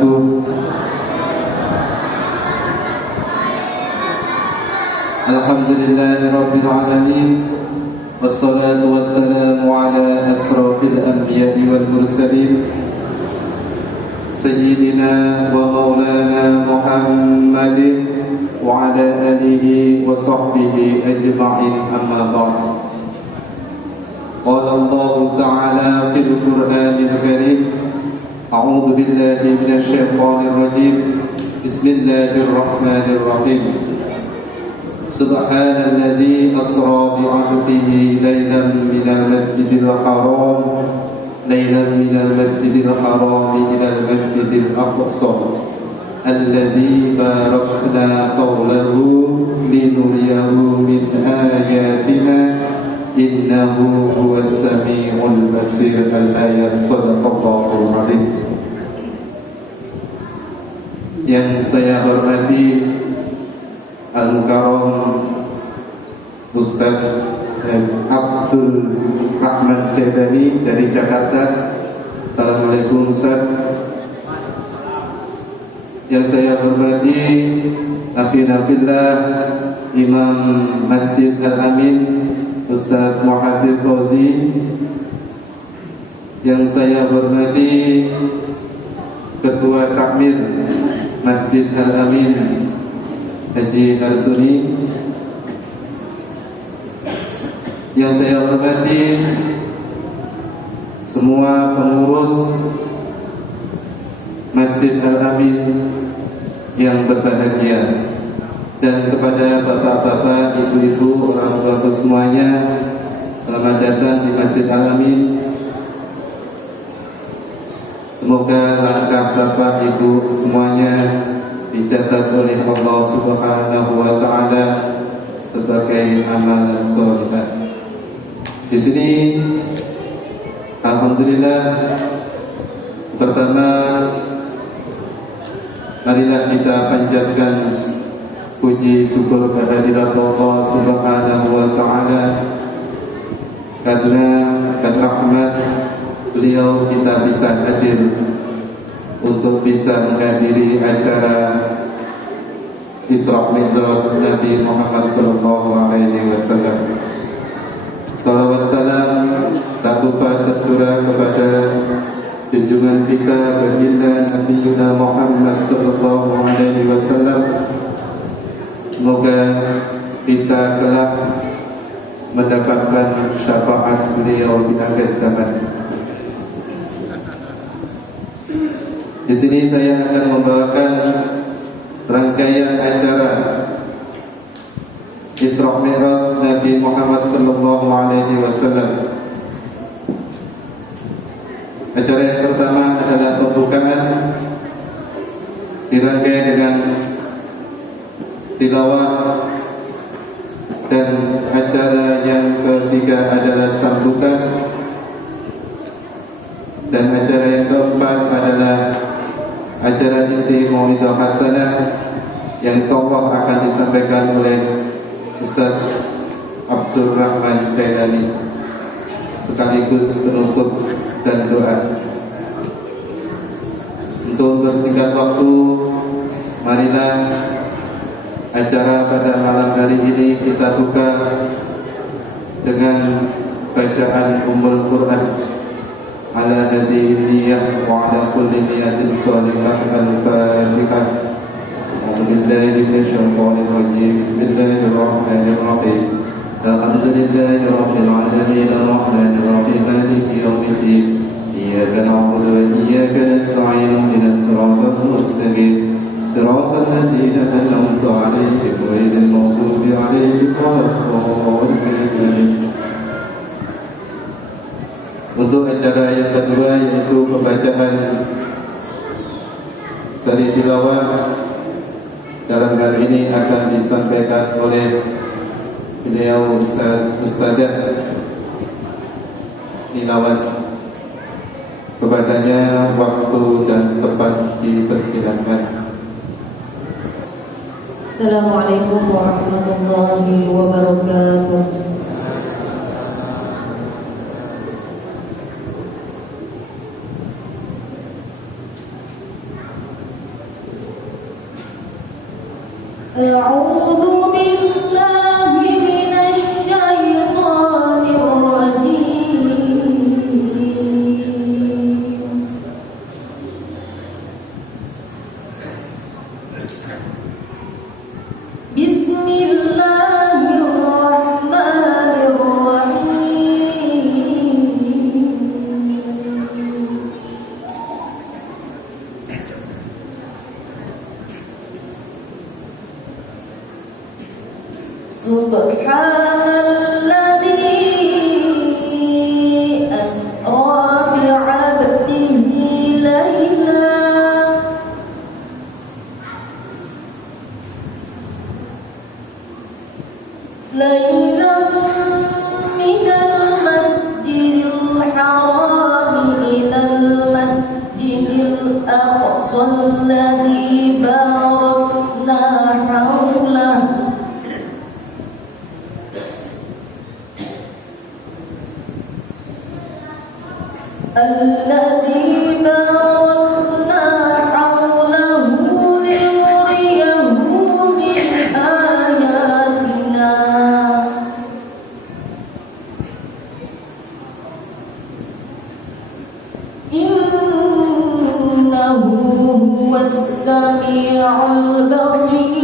wabarakatuh. Alhamdulillahirabbil alamin. Wassalatu wassalamu ala asrafil anbiya'i wal mursalin Sayyidina wa maulana Muhammadin wa ala alihi wa sahbihi ajma'in, amma ba'd. Qala Allah Ta'ala fil Qur'anil Karim, a'udzu billahi minasy syaithanir rajim. Bismillahirrahmanirrahim. Subhanalladzi asra bi 'abdihi lailan minal masjidil haram ila al-masjidil aqsa alladzi barakna hawlahu linuriyahu min ayatina innahu huwas samiul basir. Al-ayat. Shadaqallahul azim. Yang saya hormati Al-Mukarram Ustaz Abdul Rahman Jaidani dari Jakarta. Assalamualaikum Ustaz. Yang saya hormati Akhina Fillah Imam Masjid Al-Amin Ustaz Muhasib Fauzi. Yang saya hormati Ketua Takmir Masjid Al-Amin Haji Arsuni. Yang saya hormati semua pengurus Masjid Al-Amin yang berbahagia, dan kepada bapak-bapak, ibu-ibu, orang tua semuanya, selamat datang di Masjid Al-Amin. Semoga langkah bapak, ibu semuanya dicatat oleh Allah Subhanahu wa Ta'ala sebagai amalan sholih. Di sini alhamdulillah, pertama marilah kita panjatkan puji syukur kehadirat Allah Subhanahu wa Ta'ala, karena rahmat beliau kita bisa hadir untuk bisa menghadiri acara Isra Mi'raj Nabi Muhammad sallallahu alaihi wasallam. Salawat salam tak lupa tercurah kepada junjungan kita baginda Nabi Muhammad sallallahu alaihi wasallam. Semoga kita kelak mendapatkan syafaat beliau di akhir zaman. Di sini saya akan membawakan rangkaian acara Isra Mi'raj Nabi Muhammad sallallahu alaihi wasallam. Acara yang pertama adalah pembukaan, dirangkai dengan tilawah, dan acara yang ketiga adalah sambutan, dan acara yang keempat adalah acara inti Mau'izah Hasanah yang insyaallah akan disampaikan oleh Ustaz Abdul Rahman Jaidani sekaligus penutup dan doa. Untuk bersingkat waktu, marilah acara pada malam hari ini kita buka dengan bacaan Ummul Quran ala hadhihi niyyah wa ala kulli niyatin shalihah. Al-Fatihah. A'udzu billahi minasy syaithanir rajim. Bismillahirrahmanirrahim. Alhamdulillahi rabbil alamin arrahmanir rahim maliki yaumiddin. Iyyaka na'budu wa iyyaka nasta'in. Ihdinas siratal mustaqim. Siratal ladzina an'amta 'alaihim ghairil maghdubi 'alaihim waladdallin. Untuk acara yang kedua, yaitu pembacaan sari tilawah, dalam hari ini akan disampaikan oleh beliau Ustazah Nilawat. Kepadanya waktu dan tempat dipersilakan. Assalamualaikum warahmatullahi wabarakatuh. أعوذ بالله من الشيطان الرجيم بسم الله الرحمن الرحيم سبحان الذي أسرى بعبده ليلا من المسجد الحرام إلى المسجد الأقصى الذي باركنا حوله لنريه من آياتنا إنه هو السميع البصير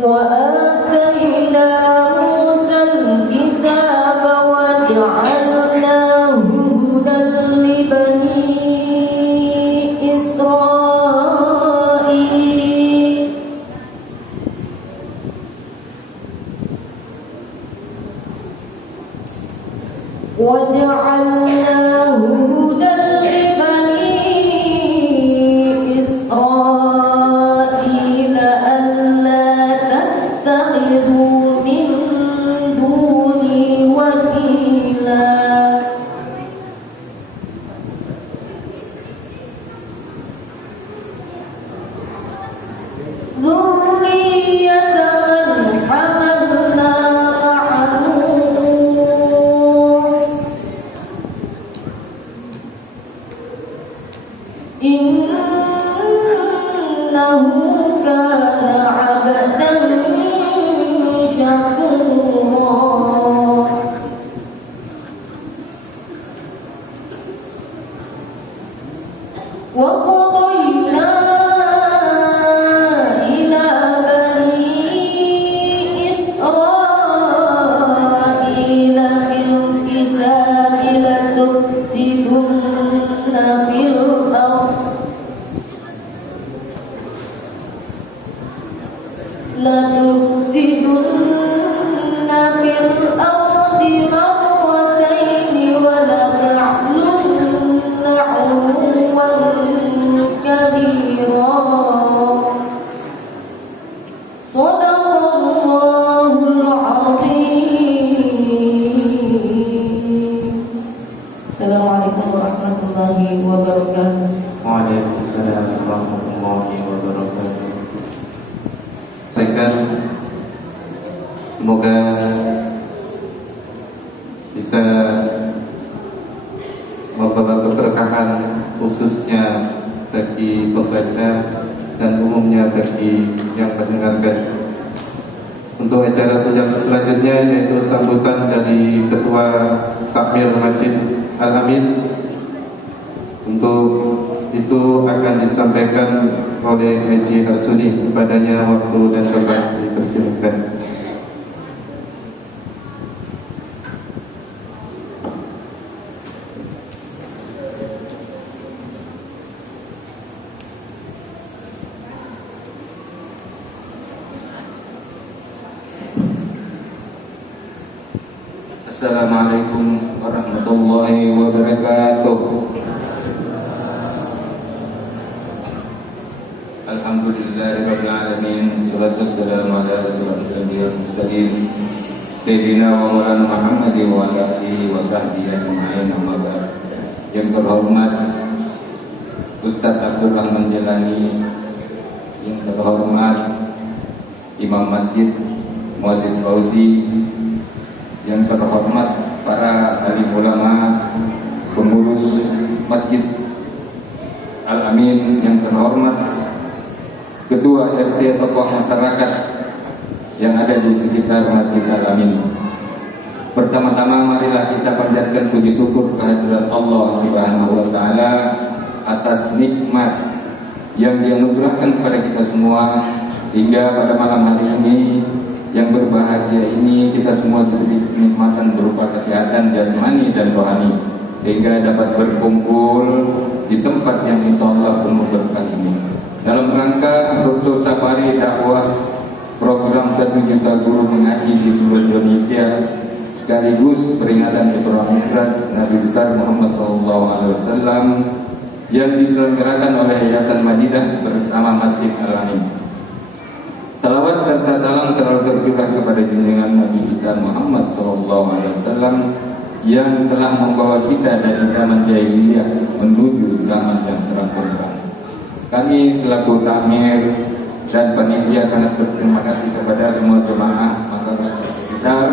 وآتينا موسى الكتاب وجعلناه هدى لبني إسرائيل وجعلناه هدى لبني إسرائيل ألا تتخذوا من دوني وكيلا ذرية من حملنا مع نوح إنه كان عبدا شكورا وقضينا إلى بني إسرائيل في الكتاب لتفسدن في الأرض مرتين ولتعلن علوا كبيرا صدق الله العظيم. السلام عليكم ورحمة الله وبركاته. Waalaikumsalam warahmatullahi wabarakatuh. Sampaikan semoga bisa membawa keberkahan khususnya bagi pembaca dan umumnya bagi yang mendengarkan. Untuk acara selanjutnya yaitu sambutan dari Ketua Takmir Masjid Al-Amin. Untuk itu akan disampaikan oleh Haji Arsuni. Kepadanya waktu dan tempat dipersilakan. Assalamualaikum warahmatullahi wabarakatuh. Alhamdulillahirabbil alamin. Shalatu wassalamu ala asyrofil mursalin Sayyidina wa Maulana Muhammad wa ala alihi wa sahbihi ajma'in. Amma ba'd. Yang terhormat Ustaz Abdul Rahman Jalani, yang terhormat Imam Masjid Muazzis Fauzi, yang terhormat para alim ulama, pengurus Masjid Al-Amin yang terhormat, ketua RT, tokoh masyarakat yang ada di sekitar Masjid Al-Amin. Pertama-tama marilah kita panjatkan puji syukur kehadirat Allah Subhanahu wa taala atas nikmat yang dianugerahkan kepada kita semua, sehingga pada malam hari ini yang berbahagia ini kita semua diberi kenikmatan berupa kesehatan jasmani dan rohani, sehingga dapat berkumpul di tempat yang insyaallah penuh berkah ini dalam rangka roadshow safari dakwah program 1 juta guru mengaji di seluruh Indonesia, sekaligus peringatan Isra Mi'raj Nabi besar Muhammad SAW yang diselenggarakan oleh Yayasan Madinah bersama Masjid Al-Amin. Salawat serta salam selalu tercurah kepada junjungan Nabi kita Muhammad SAW yang telah membawa kita dari zaman jahiliyah menuju zaman yang terang benderang. Kami selaku takmir dan panitia sangat berterima kasih kepada semua jemaah masyarakat sekitar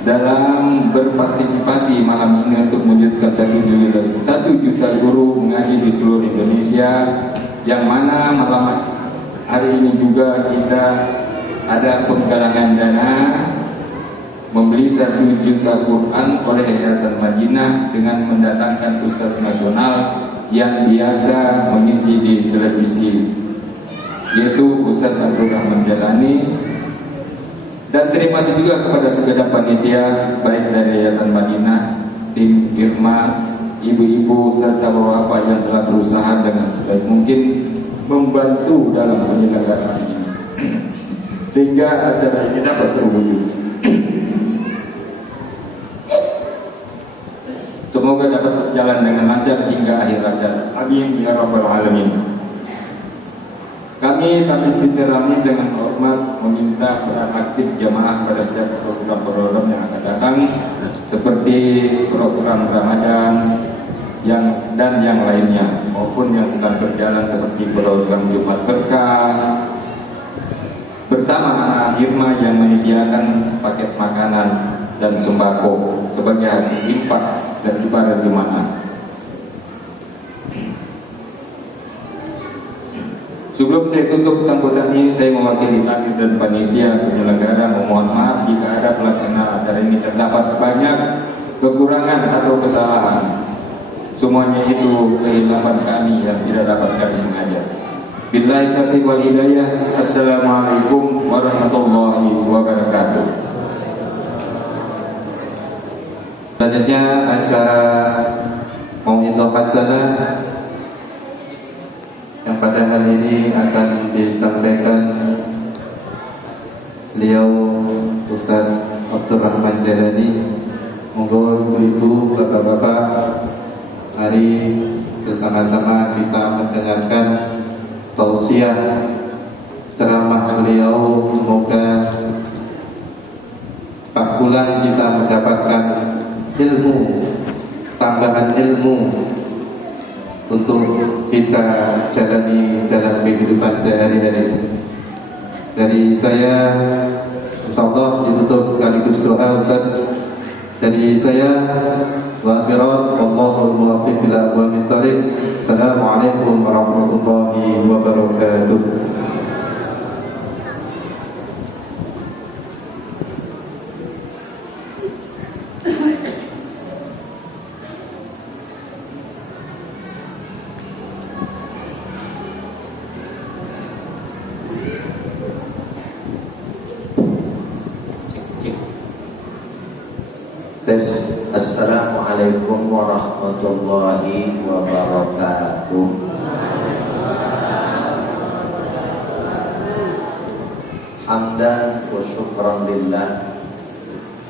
dalam berpartisipasi malam ini untuk mewujudkan 1 juta guru mengaji di seluruh Indonesia, yang mana malam hari ini juga kita ada penggalangan dana membeli 1 juta Quran oleh Yayasan Madinah dengan mendatangkan Ustadz Nasional yang biasa mengisi di televisi, yaitu Ustadz Abdul Rahman Jalani. Dan terima kasih juga kepada segenap panitia baik dari Yayasan Madinah, tim Irma, ibu-ibu serta bapak-bapak yang telah berusaha dengan sebaik mungkin membantu dalam penyelenggaraan ini sehingga acara ini dapat terwujud. Semoga dapat berjalan dengan lancar hingga akhir acara. Amin ya rabbal alamin. Kami Tabib Binti Ramli dengan hormat meminta peran aktif jamaah pada setiap program-program yang akan datang, seperti program Ramadan dan yang lainnya, maupun yang sedang berjalan seperti program Jumat Berkah bersama Irma yang menyediakan paket makanan dan sembako sebagai hasil infak dari para jemaah. Sebelum saya tutup sambutan ini, saya mewakili takmir dan panitia penyelenggara memohon maaf jika ada pelaksana acara ini terdapat banyak kekurangan atau kesalahan. Semuanya itu kehilapan kami yang tidak dapat kami sengaja. Billahi taufiq wal hidayah. Assalamualaikum warahmatullahi wabarakatuh. Selanjutnya acara Mau'idhah Hasanah yang pada hari ini akan disampaikan beliau Ustaz Abdul Rahman Jalani. Monggo ibu-ibu, bapak-bapak, mari bersama-sama kita mendengarkan tausiah ceramah beliau. Semoga pas pulang kita mendapatkan ilmu, tambahan ilmu untuk kita jalani dalam kehidupan sehari-hari. Dari saya, insyaallah ditutup sekaligus doa Ustaz. Dari saya, wa akhirat, wallahul muwaffiq ila aqwamit thariq. Assalamualaikum warahmatullahi wabarakatuh. Assalamualaikum warahmatullahi wabarakatuh. Hamdan wa syukran lillah,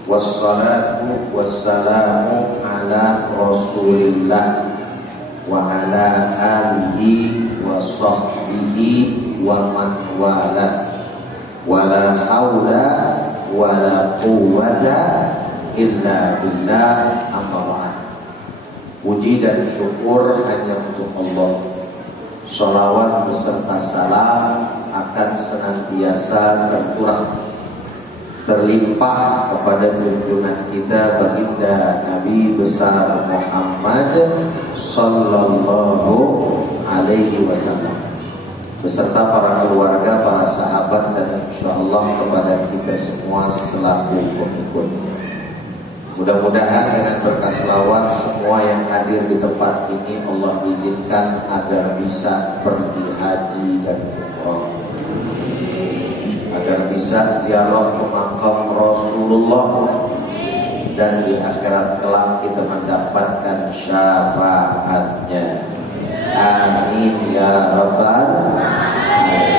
wassalatu wassalamu ala rasulillah wa ala alihi wa sahbihi wa man wala, wala haula wala quwwata illa billah, amma ba'd. Puji dan syukur hanya untuk Allah. Salawat beserta salam akan senantiasa tercurah terlimpah kepada junjungan kita baginda Nabi besar Muhammad sallallahu alaihi wasallam beserta para keluarga, para sahabat, dan insyaallah kepada kita semua selaku pengikutnya. Mudah-mudahan dengan berkah selawat semua yang hadir di tempat ini Allah izinkan agar bisa pergi haji dan umrah, agar bisa ziarah ke makam Rasulullah, dan di akhirat kelak kita mendapatkan syafaatnya. Amin ya rabbal alamin.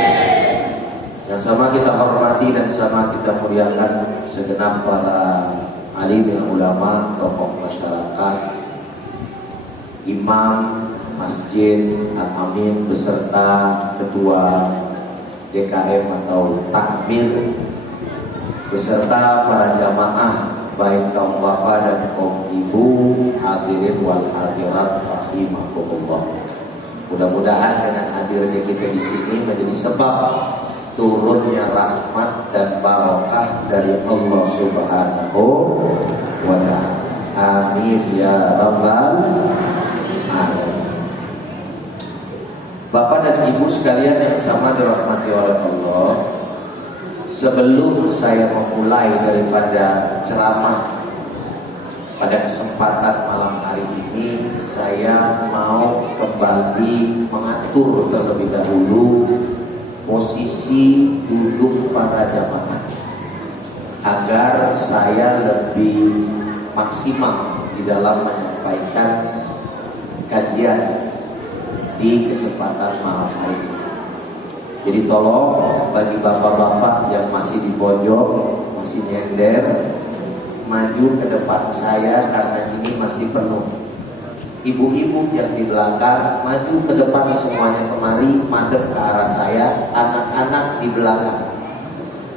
Yang sama kita hormati dan sama kita muliakan segenap para alim ulama, tokoh masyarakat, imam masjid Al-Amin beserta ketua DKM atau takmir beserta para jamaah baik kaum bapak dan kaum ibu, hadirin wal hadirat rahimakumullah. Mudah-mudahan dengan hadirnya kita di sini menjadi sebab turunnya rahmat dan barokah dari Allah Subhanahu wa ta'ala. Amin ya rabbal alamin. Bapak dan ibu sekalian yang sama dirahmati oleh Allah, sebelum saya memulai daripada ceramah pada kesempatan malam hari ini, saya mau kembali mengatur terlebih dahulu posisi duduk para jamaah agar saya lebih maksimal di dalam menyampaikan kajian di kesempatan malam hari ini. Jadi tolong bagi bapak-bapak yang masih di pojok, masih nyender, maju ke depan saya karena ini masih penuh. Ibu-ibu yang di belakang maju ke depan semuanya kemari, madep ke arah saya. Anak-anak di belakang.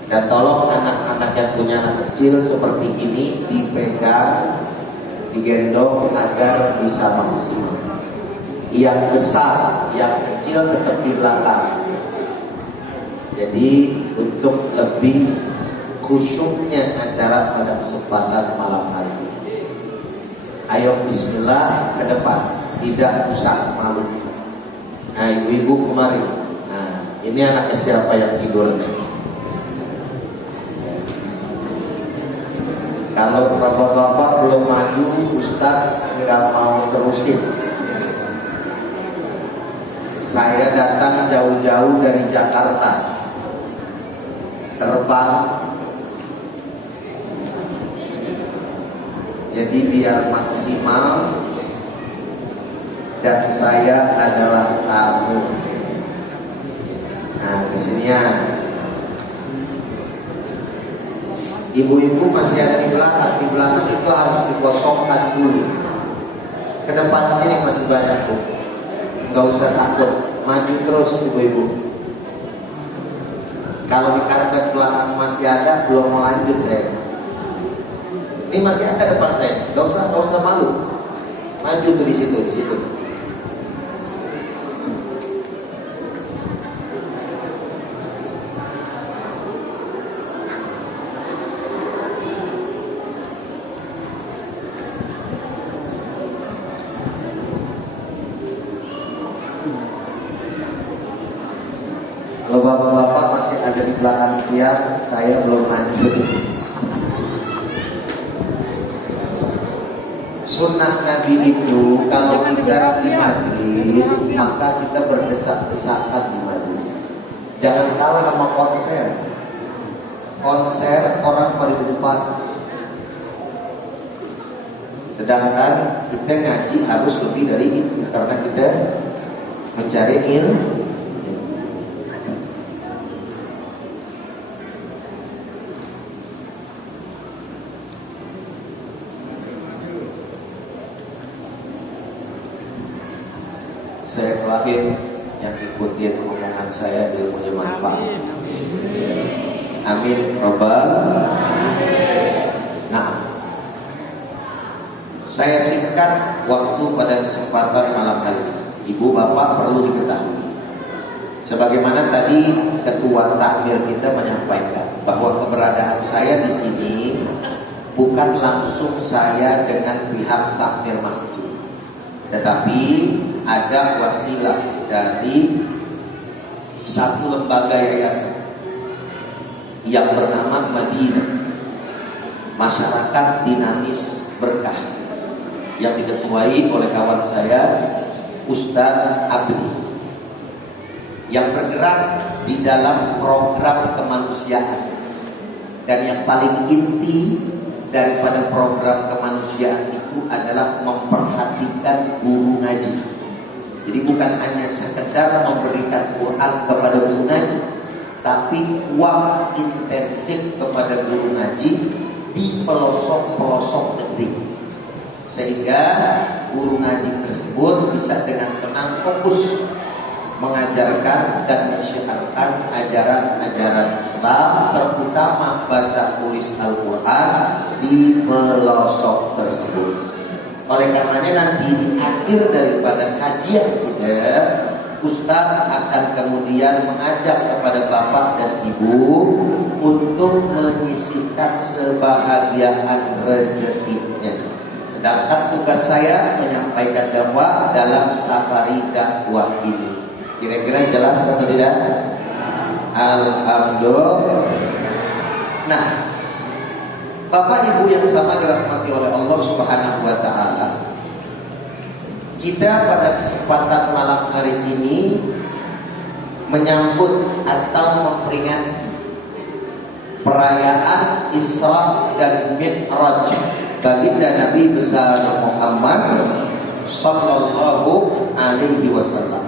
Dan tolong anak-anak yang punya anak kecil seperti ini dipegang, digendong agar bisa maksimal. Yang besar, yang kecil tetap di belakang. Jadi untuk lebih khusyuknya acara pada kesempatan malam hari ini, ayo bismillah ke depan, tidak usah malu. Nah ibu-ibu kemari. Nah ini anaknya siapa yang tidur nih? Kalau bapak-bapak belum maju, Ustaz nggak mau terusin. Saya datang jauh-jauh dari Jakarta, terbang. Jadi biar maksimal, dan saya adalah tamu. Nah kesinian. Ibu-ibu masih ada di belakang. Di belakang itu harus dikosongkan dulu. Ke depan sini masih banyak bu. Gak usah takut, maju terus ibu-ibu. Kalau di karpet belakang masih ada, belum mau lanjut saya. Ini masih ada depan saya, gak usah malu. Maju tuh di situ. Kalau bapak-bapak masih ada di belakang tiang, saya belum lanjut. Sunnah Nabi itu kalau kita di majelis, maka kita berdesak-desakan di majelis. Jangan kalah sama konser. Konser orang pada di depan. Sedangkan kita ngaji harus lebih dari itu, karena kita mencari ilmu. Saya terakhir yang ikutin omongan saya ilmunya manfaat. Amin robbal. Nah, saya singkat waktu pada kesempatan malam hari. Ibu bapak perlu diketahui, sebagaimana tadi ketua takmir kita menyampaikan, bahwa keberadaan saya di sini bukan langsung saya dengan pihak takmir masjid, tetapi ada wasilah dari satu lembaga yayasan yang bernama Madinah Masyarakat Dinamis Berkah, yang diketuai oleh kawan saya Ustadz Abdi, yang bergerak di dalam program kemanusiaan. Dan yang paling inti daripada program kemanusiaan itu adalah memperhatikan guru ngaji. Jadi bukan hanya sekedar memberikan Quran kepada guru ngaji, tapi uang intensif kepada guru ngaji di pelosok-pelosok negeri, sehingga guru ngaji tersebut bisa dengan tenang fokus mengajarkan dan menyiarkan ajaran-ajaran Islam, terutama baca tulis Al-Quran di pelosok tersebut. Oleh karenanya nanti di akhir daripada kajian kita, Ustaz akan kemudian mengajak kepada bapak dan ibu untuk menyisihkan sebahagian rezekinya. Sedangkan tugas saya menyampaikan dakwah dalam safari dakwah ini. Kira-kira jelas atau tidak? Alhamdulillah. Nah, Bapak Ibu yang sama dirahmati oleh Allah Subhanahu wa taala, kita pada kesempatan malam hari ini menyambut atau memperingati perayaan Isra dan Mi'raj baginda Nabi besar Muhammad sallallahu alaihi wasallam.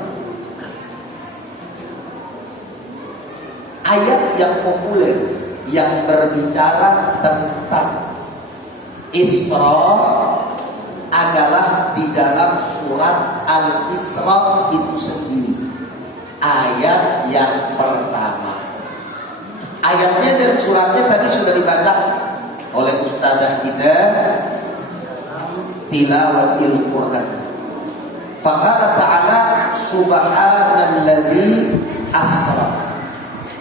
Ayat yang populer yang berbicara tentang Isra adalah di dalam surat Al-Isra itu sendiri, ayat yang pertama. Ayatnya dan suratnya tadi sudah dibaca oleh ustazah kita tilawatil Quran. Faqala ta'ala subhanalladzi asra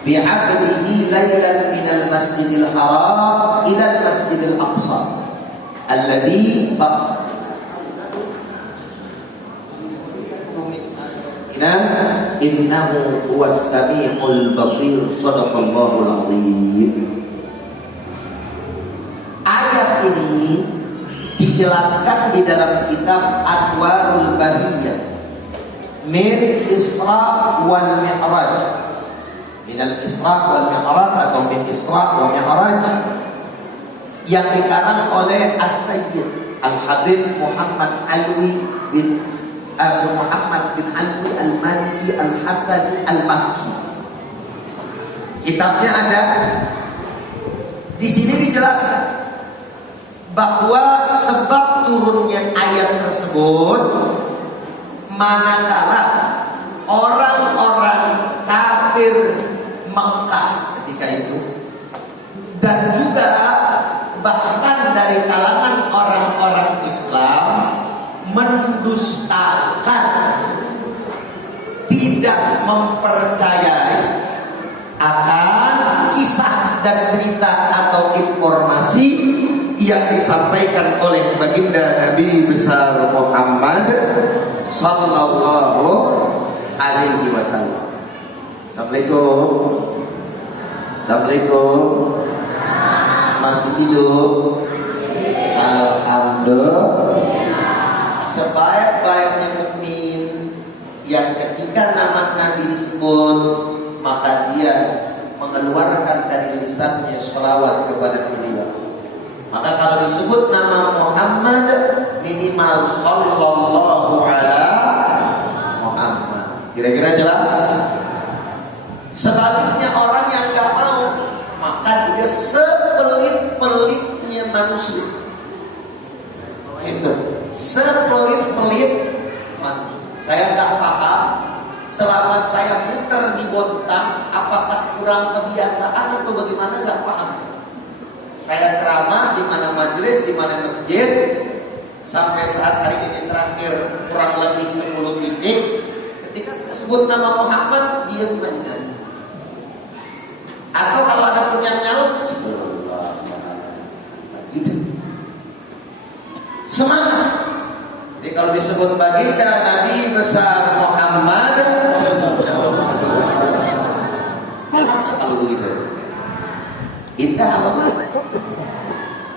bi'abdihi laylan minal masjidil haram ilal masjidil aqsa alladzi innahu huwas samiul basir. Shadaqallahul azim. Ayat ini dijelaskan di dalam kitab Adwarul Bahiyah min Isra wal Mi'raj, min al-Isra wal Mi'raj atau min Isra wal Mi'raj, yang dikarang oleh As-Sayyid Al-Habib Muhammad Alwi bin Abu Muhammad bin Alwi Al-Maliki Al-Hasani Al-Makki. Kitabnya ada. Di sini dijelaskan bahwa sebab turunnya ayat tersebut manakala orang-orang kafir Mekah ketika itu, dan juga bahkan dari kalangan orang-orang Islam mendustakan, tidak mempercayai akan kisah dan cerita atau informasi yang disampaikan oleh baginda Nabi besar Muhammad sallallahu alaihi wasallam. Assalamualaikum. Assalamualaikum. Masih hidup? Alhamdulillah. Sebaik-baiknya mukmin yang ketika nama Nabi disebut maka dia mengeluarkan dari lisannya sholawat kepada beliau. Maka kalau disebut nama Muhammad minimal sallallahu ala Muhammad. Kira-kira jelas? Sebaliknya orang yang gak mau, maka dia sepelit-pelitnya manusia. Itu sepelit-pelit manusia. Saya gak paham selama saya muter di Bontang, apakah kurang kebiasaan atau bagaimana, gak paham. Saya ceramah di mana majelis, di mana masjid, sampai saat hari ini terakhir kurang lebih 10 titik. Ketika sebut nama Muhammad, diam saja. Atau kalau ada pun yang nyaut, gitu. Semangat. Jadi kalau disebut baginda Nabi besar Muhammad, kalau begitu, indah apa mana?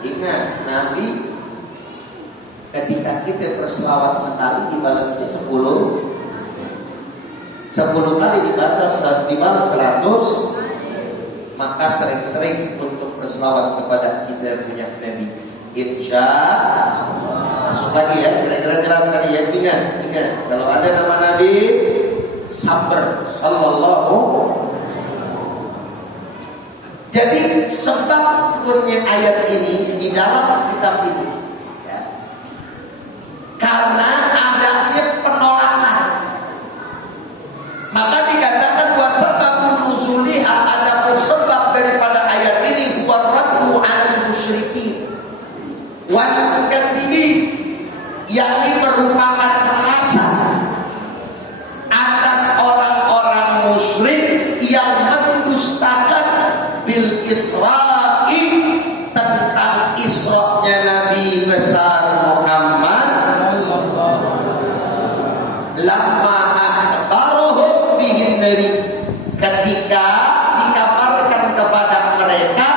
Ingat, Nabi ketika kita berselawat sekali dibalasnya 10 kali dibalas 100, maka sering-sering untuk berselawat kepada kita punya Nabi. Insya Allah. Masuk lagi ya, kira-kira jelas tadi ya. Ingat, kalau ada nama Nabi Sabar Sallallahu. Jadi sebab turunnya ayat ini di dalam kitab ini ya, karena adanya penolakan, maka dikatakan wasababun nuzuliha, adapun sebab daripada ayat ini huwa raddu 'alal musyrikin wal mukadzibin, yakni merupakan alasan atas orang-orang musyrik yang mendustakan bil Isra'i, tentang Isra-nya Nabi besar Muhammad, lamma akhbaruhum bihin nabi, ketika dikabarkan kepada mereka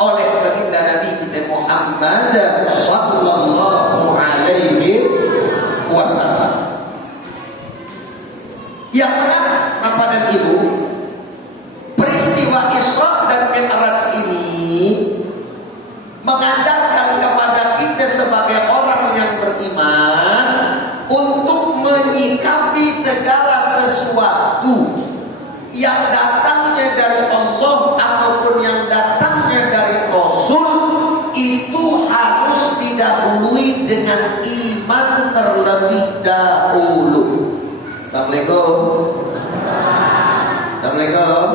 oleh baginda Nabi kita Muhammad sallallahu alaihi wasallam. Yang benar Bapak dan Ibu, peristiwa Isra dan Mi'raj ini mengajarkan kepada kita sebagai orang yang beriman untuk menyikapi segala sesuatu yang datangnya dari Allah ataupun yang datangnya dari Rasul, itu harus didahului dengan iman terlebih dahulu. Assalamualaikum. Assalamualaikum.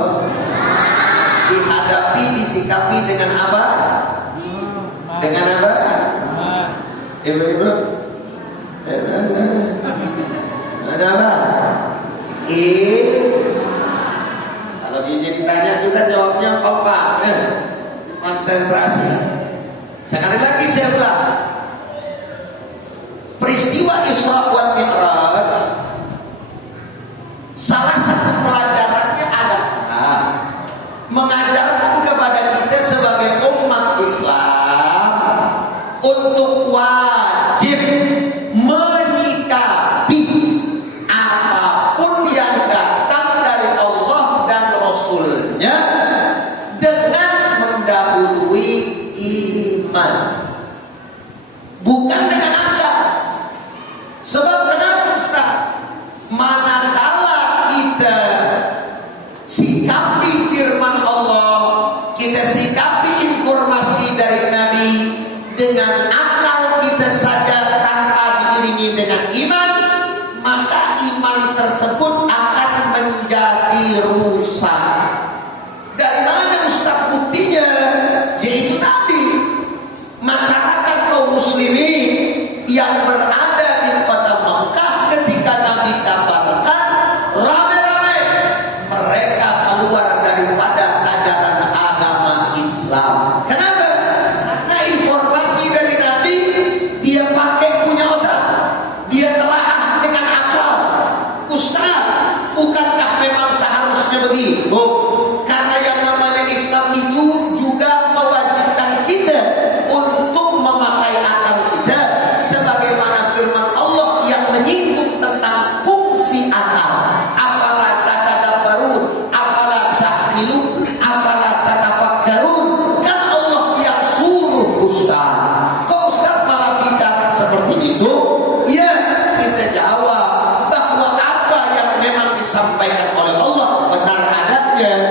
Dihadapi, disikapi dengan apa? Dengan apa? Ibu-ibu, ada apa? Kalau dia ditanya kita jawabnya kompak, konsentrasi. Sekali lagi saya ulang, peristiwa Isra wal Mi'raj, salah satu pelajarannya adalah mengajarkan kepada kita sebagai umat Islam untuk wajib menyikapi apapun yang datang dari Allah dan Rasulnya dengan mendahului iman, bukan dengan akal. Sebab kenapa Ustaz? Manakala kita sikapi firman Allah, kita sikapi informasi dari Nabi dengan akal kita saja tanpa diiringi dengan iman, maka iman tersebut akan menjadi rusak. Dari mana Ustaz buktinya? Yaitu tadi, masyarakat kaum muslimin yang berada di kota Mekah ketika Nabi kabarkan, rame-rame mereka keluar daripada ajaran agama Islam. Kenapa? Karena informasi dari Nabi dia pakai punya otak, dia telaah dengan akal. Ustaz, bukankah memang seharusnya begitu? Karena yang namanya Islam itu juga mewajibkan kita untuk memakai akal kita, sebagaimana firman Allah yang menyinggung tentang fungsi akal. Apalah tatadabbarun, apalah ta'qilun, apalah tatafakkarun. Kan Allah yang suruh Ustaz. Kok Ustaz malah bicara seperti itu? Ya, kita jawab bahwa apa yang memang disampaikan oleh Allah benar adanya.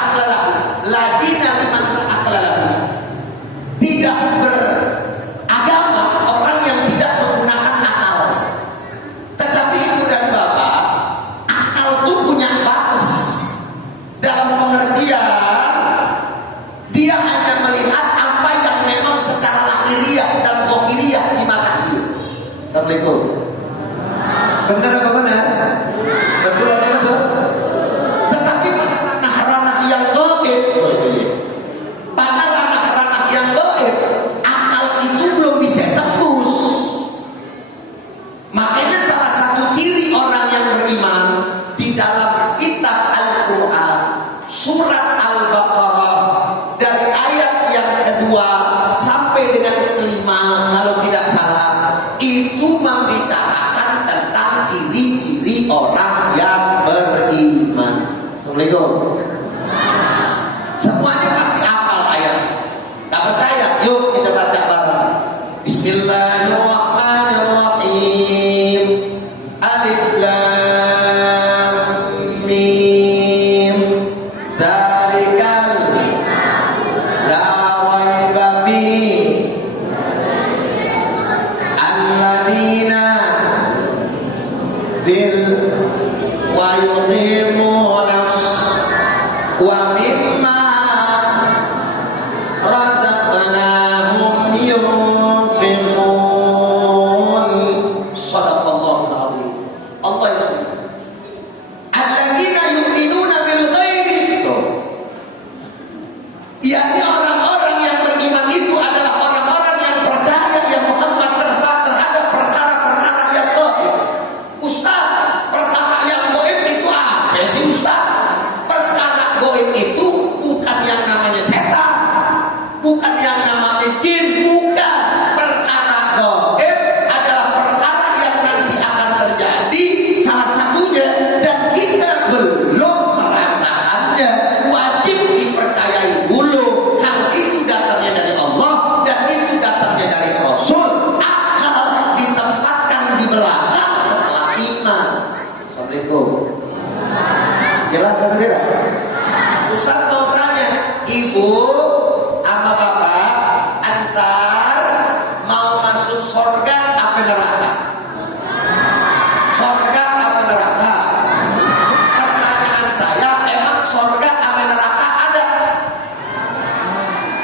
aqlalahu. Ladina liman aqlalahu. Tidak beragama orang yang tidak menggunakan akal. Tetapi ibu dan bapak, akal itu punya batas. Dalam pengertian, dia hanya melihat apa yang memang secara lahiriah dan zahiriah di mata dia. Assalamualaikum. Benar apa benar? Betul apa betul? Tetapi pada ranah-ranah yang gaib, pada ranah-ranah yang gaib, akal itu belum bisa tembus. Makanya salah satu ciri orang yang beriman di dalam kitab Al-Quran, surat Al-Baqarah, dari ayat yang kedua sampai dengan kelima, kalau tidak salah, itu membicarakan tentang ciri-ciri orang yang beriman. Assalamualaikum. Semuanya pasti hafal ayat. Tak percaya? Yuk kita baca bareng. Bismillahirrahmanirrahim. Alif Lam Mim. Dzalikal la raiba fihi alladzina bil wa yuqimunas wa mimma razaqnahum yunfiqun. Shadaqallahul azim. Allah yang alladzina yu'minuna bil ghaibi, yakni orang-orang yang beriman itu adalah orang-orang yang percaya yang Muhammad terbang terhadap perkara-perkara yang gaib. Ustaz, perkara yang gaib itu apa sih Ustaz? Perkara gaib itu bukan yang namanya setan, bukan yang namanya jin, bukan. Perkara gaib adalah perkara yang nanti akan terjadi, salah satunya, dan kita belum merasakannya. Wajib dipercayai dulu kalau itu datangnya dari Allah dan itu datangnya dari Rasul. Akal ditempatkan di belakang setelah iman. Assalamualaikum. Jelas atau tidak? Ustaz mau tanya, ibu sama bapak antar mau masuk surga apa neraka? Surga apa neraka? Pertanyaan saya, emang surga apa neraka ada?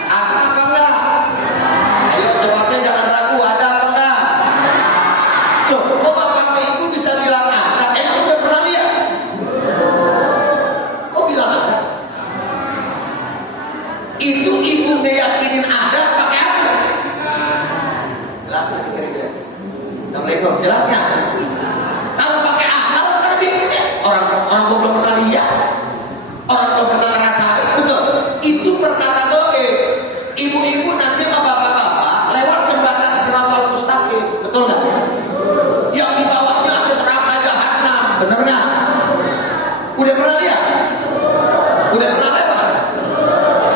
Ada apa enggak? Ayo jawabnya, jangan ragu, ada apa enggak? Loh, kok bapak sama ibu bisa bilang ada? Emang udah pernah lihat? Kok bilang ada? Itu ibu ngeyakinin ada pakai apa? Jelas nggak kira-kira? Assalamualaikum, jelas nggak? Kalau pakai akal terbit ya. Orang gue belum pernah lihat, orang belum pernah ngerasain, betul? Itu perkara gaib. Ibu-ibu nanti sama bapak-bapak lewat jembatan Siratal Mustaqim, betul nggak? Yang di bawahnya ada neraka jahanam, bener nggak? Udah pernah lihat? Udah pernah lewat?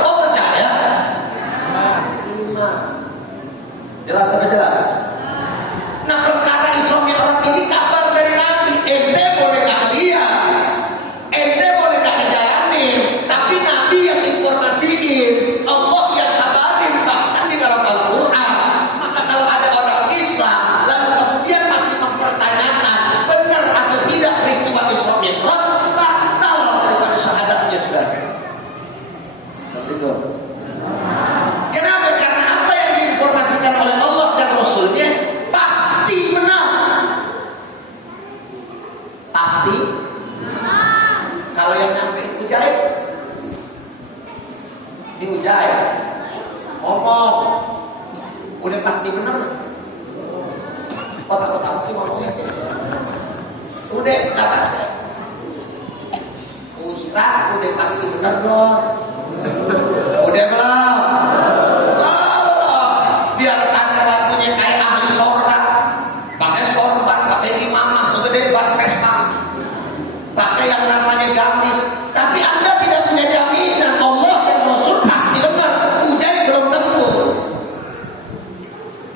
Oh percaya? Iman. Jelas apa jelas? Nah perkara Isra Mi'raj ini kabar dari Nabi. Ente boleh gak lihat, ente boleh gak ngejalanin, tapi Nabi yang informasiin, Allah yang kabarin, bahkan di dalam Al-Quran. Maka kalau ada orang Islam lalu kemudian masih mempertanyakan benar atau tidak peristiwa Isra Mi'raj, batal daripada syahadatnya sudah. Betul. Kenapa? Karena apa yang diinformasikan oleh Allah dan Rasulnya pasti benar. Pasti. Kalau yang nyampe itu jahit, dihujai, ngomong, udah pasti benar. Kotak-kotak sih ngomongnya. Udah kata Ustaz, udah pasti benar dong. Udah belum? Biar kata lagunya kayak ahli sorga, pakai sorban, pakai imamah segede ban Vespa, pakai yang namanya gamis. Tapi Anda tidak punya jaminan Allah dan Rasul pasti benar. Ujai belum tentu.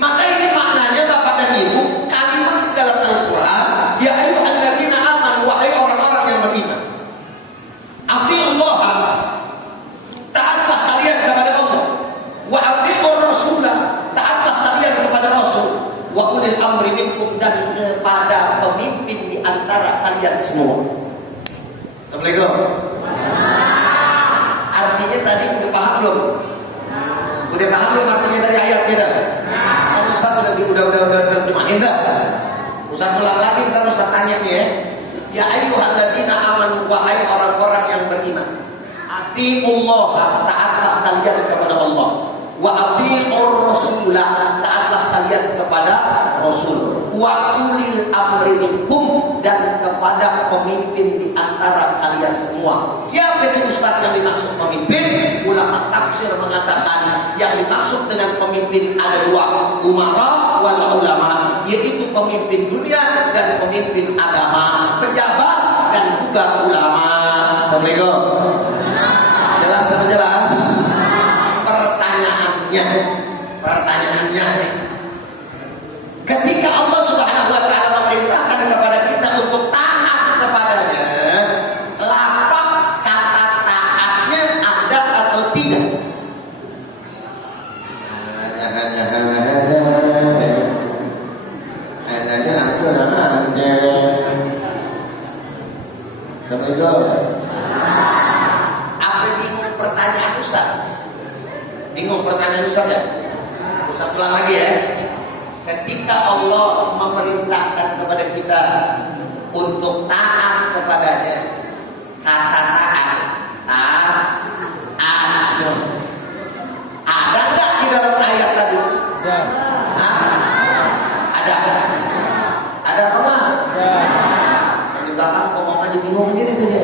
Maka ini maknanya Bapak dan Ibu, kalimat di dalam Al-Quran, ya ayyuhalladzina amanu, wahai orang-orang yang beriman, atiiullah semua. Assalamualaikum. Artinya tadi udah paham belum? Udah paham belum artinya dari ayat kita? Kan Ustaz udah terjemahin dah. Ustaz ulang lagi, ntar Ustaz tanya nih ya. Ya ayyuhalladzina amanu, wahai orang-orang yang beriman. Atiullaha, taatlah kalian kepada Allah. Wa atiur rasulah, taatlah kalian kepada Rasul. Wa ulil amri minkum, dan kepada pemimpin di antara kalian semua. Siapa itu Ustaz yang dimaksud pemimpin? Ulama tafsir mengatakan yang dimaksud dengan pemimpin ada dua, umara wal ulama, yaitu pemimpin dunia dan pemimpin agama, pejabat dan juga ulama. Assalamualaikum. Jelas atau jelas? Pertanyaannya ketika Allah Subhanahu wa ta'ala memerintahkan kepada kita untuk taat kepadanya, lafaz kata taatnya ada atau tidak? Apa bingung pertanyaan Ustaz? Bingung pertanyaan Ustaz ya? Ustaz ulang lagi ya. Ketika Allah memerintahkan kepada kita untuk taat kepadanya, kata taat, itu maksudnya. Ada nggak di dalam ayat tadi? Ada. Ada apa mah? Yang di belakang ngomong aja bingung sendiri tuh dia.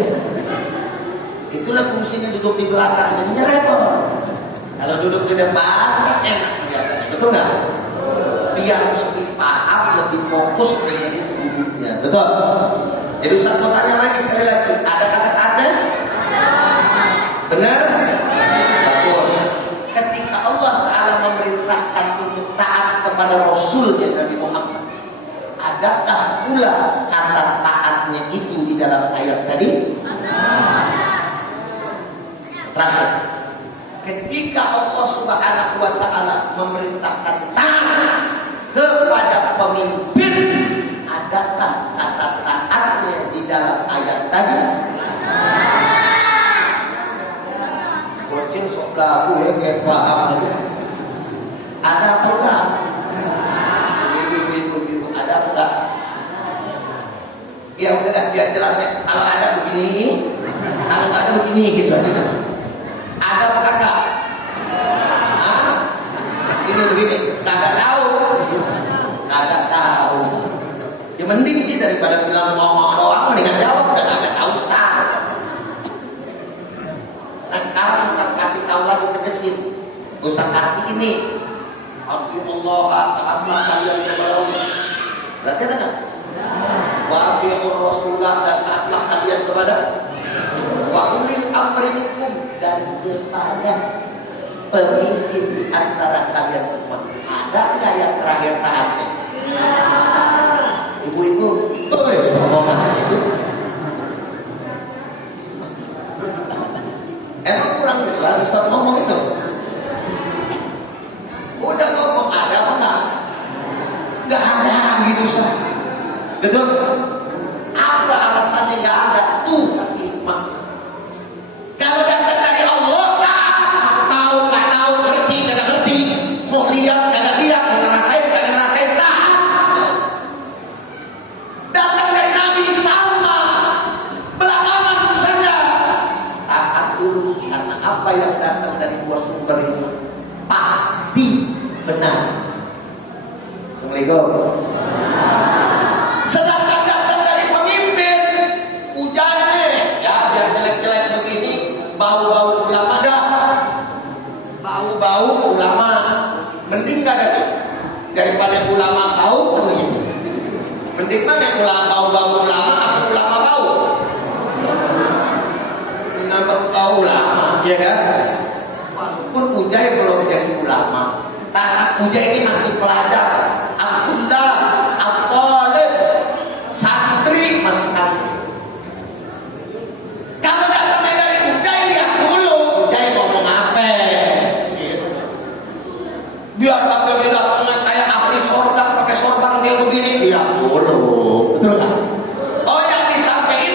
Itulah fungsinya duduk di belakang, jadinya repot. Kalau duduk di depan kan enak kelihatannya, betul nggak? Biar lebih paham, lebih fokus dengan itu. Ya, betul. Jadi Ustaz mau tanya lagi sekali lagi, ada kata-kata? Benar? Bagus. Ketika Allah Ta'ala memerintahkan untuk taat kepada Rasulnya Nabi Muhammad, adakah pula kata taatnya itu di dalam ayat tadi? Terakhir, ketika Allah Subhanahu wa ta'ala memerintahkan taat kepada pemimpin, adakah kata taatnya di dalam ayat tadi? Bocil sok lagu ya, kayak paham aja. Ada apa enggak? Ibu-ibu, ada apa enggak? Ya udah dah, biar jelas ya. Kalau ada begini, kalau enggak ada begini, gitu aja dah. Ada apa kagak? Begini, kagak tahu. Kagak tahu. Ya mending sih daripada bilang ngomong doang, mendingan jawab udah kagak tahu Ustaz. Nah sekarang Ustaz kasih tahu lagi tegesin. Ustaz arti ini. Alhamdulillah, taatlah kalian kepada Allah. Berarti ada kan? Wa atiur rasulah, dan taatlah kalian kepada wa ulil amri minkum, dan kepada pemimpin di antara kalian semua. Ada nggak yang terakhir taatnya? Ibu-ibu, ngomong aja itu. Emang kurang jelas Ustaz ngomong itu? Udah ngomong ada apa enggak? Nggak ada gitu Ustaz. Betul? Apa alasannya nggak ada? Tuh hikmah. Kalau datang dari Allah, tahu nggak tahu, ngerti nggak ngerti, mau lihat nggak lihat, mau ngerasain nggak ngerasain, taat. Datang dari Nabi sama, belakangan saja taat dulu, karena apa yang datang dari dua sumber ini pasti benar. Assalamualaikum. Sedangkan datang dari pemimpin, ujarnya ya biar jelek-jelek begini, bau-bau ulama dah, bau-bau ulama, mending gak ada daripada ulama bau begini. Mending mana ulama bau-bau ulama apa ulama bau? Nambah bau ulama, ya kan? Walaupun Ujai belum jadi ulama, taat Ujai ini masih pelajar. Abdullah, Al-Talib, santri, masih santri. Kalau datangnya dari Ujai, lihat dulu Ujai ngomong apa gitu. Biar kata dia datangnya kayak ahli sorban, pakai sorban kayak begini, lihat dulu. Betul kan? Oh yang disampaikan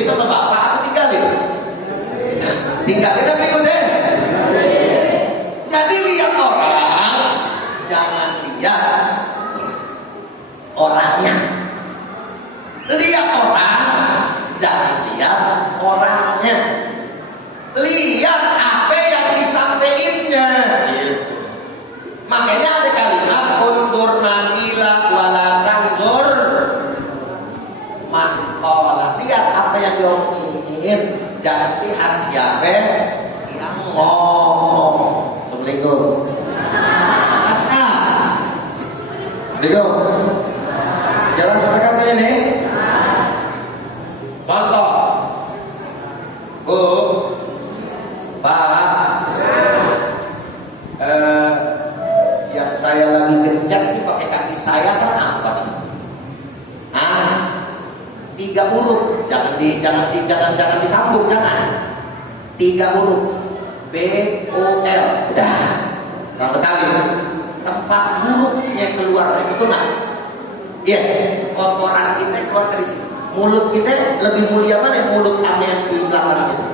Itu ke bapak aku tinggalin. Tinggalin apa ikutin? Jadi lihat orang, jangan lihat orangnya. Lihat orang, jangan lihat orangnya. Lihat apa yang disampaikannya. Makanya ada kalimat undur manila wala tanzur man qala. Lihat apa yang diomongin, jangan lihat siapa yang ngomong. Assalamualaikum. Assalamualaikum. Jelas mereka ini. Contoh, Bu, Pak, yang saya lagi genjat ini pakai kaki saya kan apa nih? 3 huruf, jangan disambung, jangan. 3 huruf, BOL, dah. Berapa kali? Tempat buruknya keluar itu benar. Iya, kotoran kita keluar dari sini. Mulut kita lebih mulia mana? Mulut ame yang di belakang itu.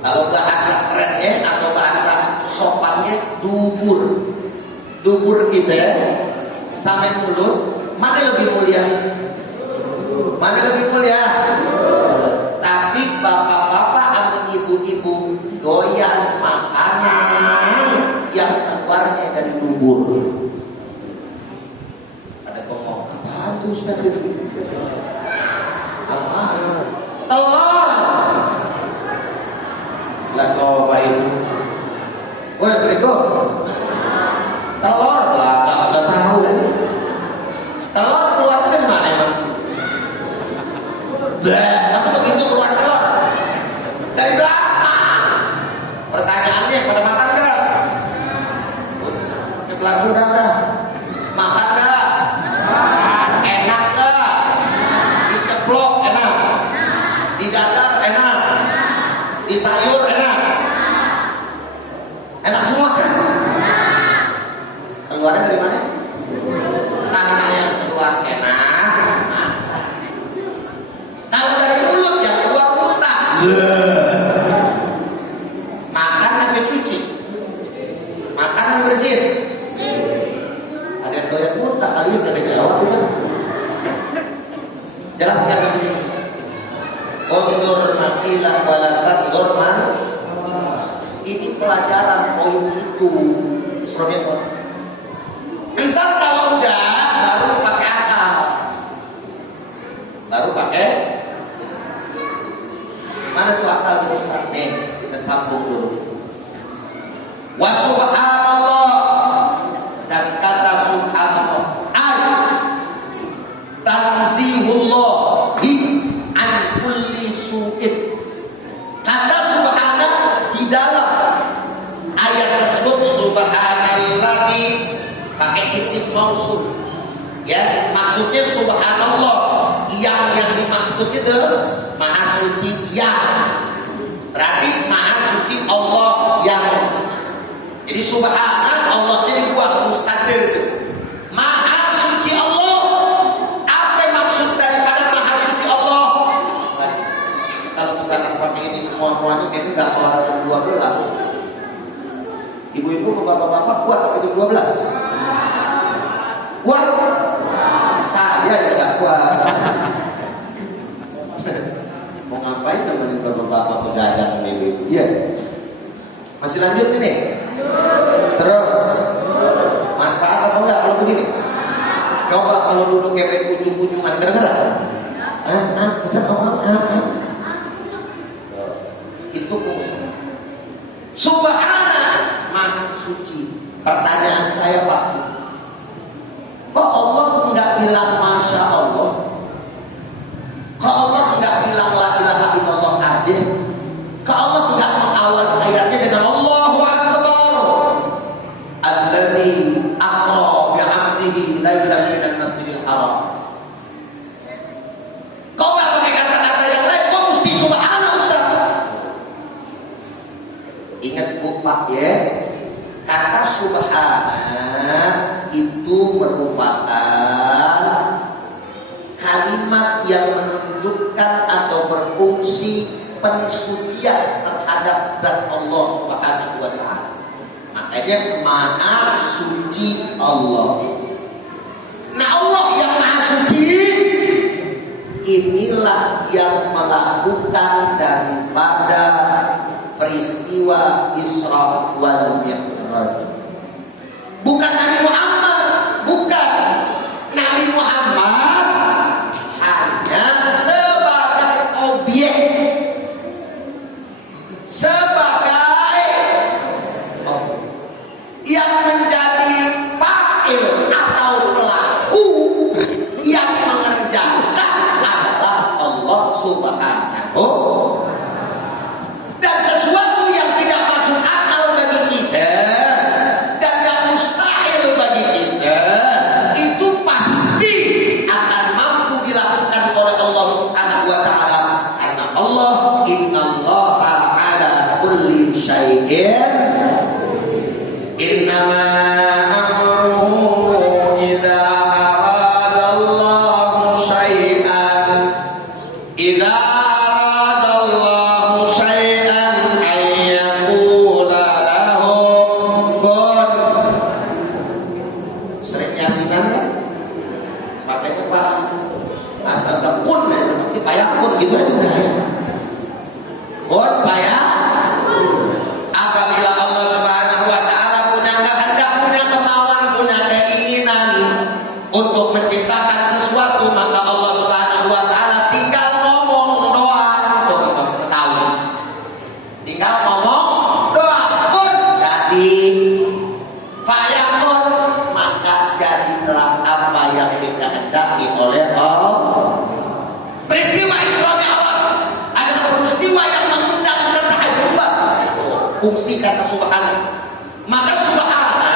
Kalau bahasa kerennya atau bahasa sopannya dubur. Dubur kita sampai mulut mana lebih mulia? Mana lebih mulia? Tapi bapak-bapak atau ibu-ibu doyan makanan yang keluarnya dari dubur. Ada ngomong apaan tuh Ustaz itu? Apa? Telur. Lah coba itu. Woi, berikut. Telur lah, nggak tahu lagi. Telur keluar dari mana emang? Masa begitu keluar telur? Dari belakang. Pertanyaannya pada makan nggak? Langsung udah. Makan nggak? Enak nggak? Diceplok enak. Di dadar enak. Di sayur enak. Enak semua kan? Keluarnya dari mana? Karena yang keluar enak. Kalau dari mulut yang keluar muntah. Makan sampai cuci. Makan sampai bersihin. Ada yang doyan muntah kali ya kita jawab itu. Jelaskan ini. Undur nakilah walatan dorman. Ini pelajaran poin itu. Instrumen. Entar kalau udah baru pakai akal. Baru pakai. Mana tuh akal Ustaz? Nih kita sambung dulu. Wa subhanallah. Dan kata subhanallah tanzihullah an kulli su'id. Kata subhanallah di dalam ayat tersebut subhanallahi pakai isim mausul. Ya, maksudnya subhanallah yang dimaksud itu maha suci yang. Berarti maha suci Allah yang. Jadi subhanallah Allah jadi buat mustatir itu. Maha suci Allah. Apa maksud daripada maha suci Allah? Nah, kalau misalkan pakai ini semuanya kayaknya nggak kelar jam 12. Ibu-ibu bapak-bapak buat jam 12. Buat? Saya juga kuat. Mau ngapain temenin bapak-bapak begadang ini? Iya. Masih lanjut ini? Terus manfaat atau enggak kalau begini? Coba kalau duduk kayak ujung-ujungan kedengeran? Itu fungsi. Subhana maha suci. Pertanyaan saya Pak, kok Allah enggak bilang Masya Allah? Kok Allah enggak bilang La ilaha illallah aja? Kok Allah enggak mengawal ayatnya dengan Allahu Akbar alladzi asra bi'abdihi lailan minal masjidil haram? Kok enggak pakai kata-kata yang lain? Kok mesti subhana Ustaz? Ingat Bu Pak ya, kata subhana itu merupakan kalimat yang menunjukkan atau berfungsi fungsi pensucian terhadap zat Allah Subhanahu wa taala. Makanya Maha Suci Allah. Nah, Allah yang Maha Suci inilah yang melakukan daripada peristiwa Isra wal Mi'raj. Bukan Nabi Muhammad, bukan. Nabi Muhammad hanya sebagai objek, sebagai yang menjadi fa'il atau pelaku yang mengerjakan adalah Allah Subhanahu. Dan sesuatu yang tidak masuk akal bagi kita dan yang mustahil bagi kita itu pasti akan mampu dilakukan oleh Allah Subhanahu wa taala, karena Allah innallaha ala kulli syai'in innama amruhu idza aradallahu syai'an idza aradallahu syai'an ayyaqula lahu kun. Sering yasinan kan? Pakainya Pak asal udah kun ya, tapi payakun gitu aja udah ya. Kun payak. Apabila Allah Subhanahu wa taala punya kehendak, punya kemauan, punya keinginan untuk menciptakan sesuatu, maka Allah Subhanahu wa taala tinggal ngomong doang. Tuh kita tahu. Tinggal ngomong doang. Kun jadi fayakun, maka jadilah apa yang dikehendaki oleh Allah. Peristiwa Isra Mi'raj adalah peristiwa yang mengundang ketahajuban. Fungsi kata subhana. Maka subhana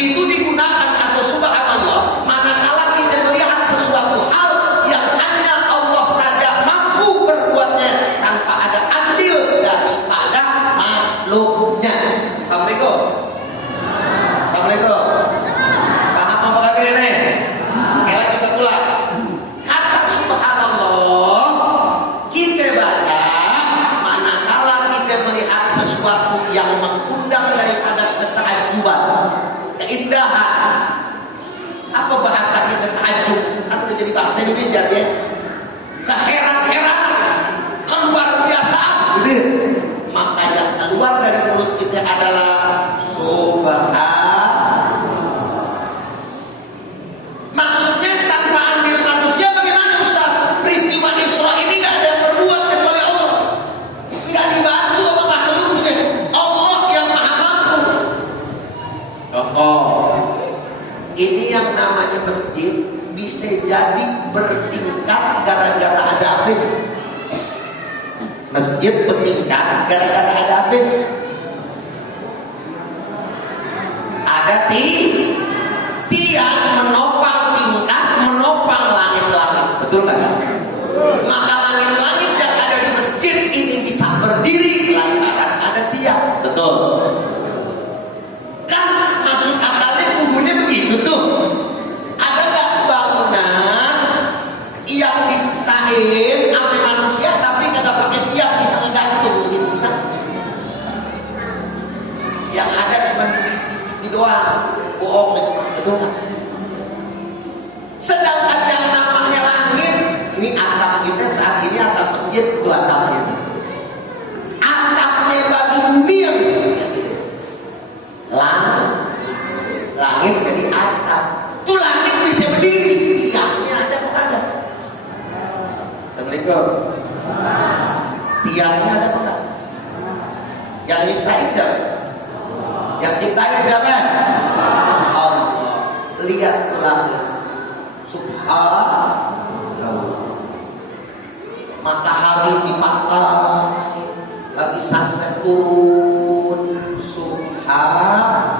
itu digunakan atau subhanallah manakala kita melihat sesuatu hal yang hanya Allah saja mampu berbuatnya tanpa ada andil daripada makhluknya. Assalamualaikum. Assalamualaikum. Paham apa kata ini? Sekali lagi bisa ulang. Kata subhanallah kita baca manakala kita melihat sesuatu yang mengundang daripada ketajuban, keindahan. Apa bahasa kita takjub? Kan udah jadi bahasa Indonesia dia. Keheran-heranan, keluar biasaan, betul. Maka yang keluar dari mulut kita adalah subhanallah. Maksudnya tanpa andil manusia bagaimana Ustaz? Peristiwa Isra ini gak ada yang berbuat kecuali Allah. Gak dibantu sama makhluknya. Allah yang maha mampu. Ini yang namanya masjid bisa jadi bertingkat gara-gara ada apa? Masjid bertingkat gara-gara ada apa? Ada tiang menopang tingkat, menopang langit-langit, betul kan? Maka langit-langit yang ada di masjid ini bisa berdiri lantaran ada tiang, betul? Kan masuk akalnya kubunya begitu tuh. Ada nggak bangunan yang diciptain sama manusia tapi kagak pakai tiang bisa ngegantung begitu, bisa? Yang ada cuma di doang, bohong itu, betul kan? Sedangkan yang namanya langit, ini atap kita saat ini atap masjid itu atapnya. Atapnya bagi bumi yang gitu. Langit jadi atap. Itu langit bisa berdiri, tiangnya ada kok ada. Assalamualaikum. Tiangnya ada kok enggak? Yang ciptain siapa? Yang ciptain siapa? Allah. Lihat langit. Subhanallah. Matahari di pantai lagi sunset turun. Subhanallah.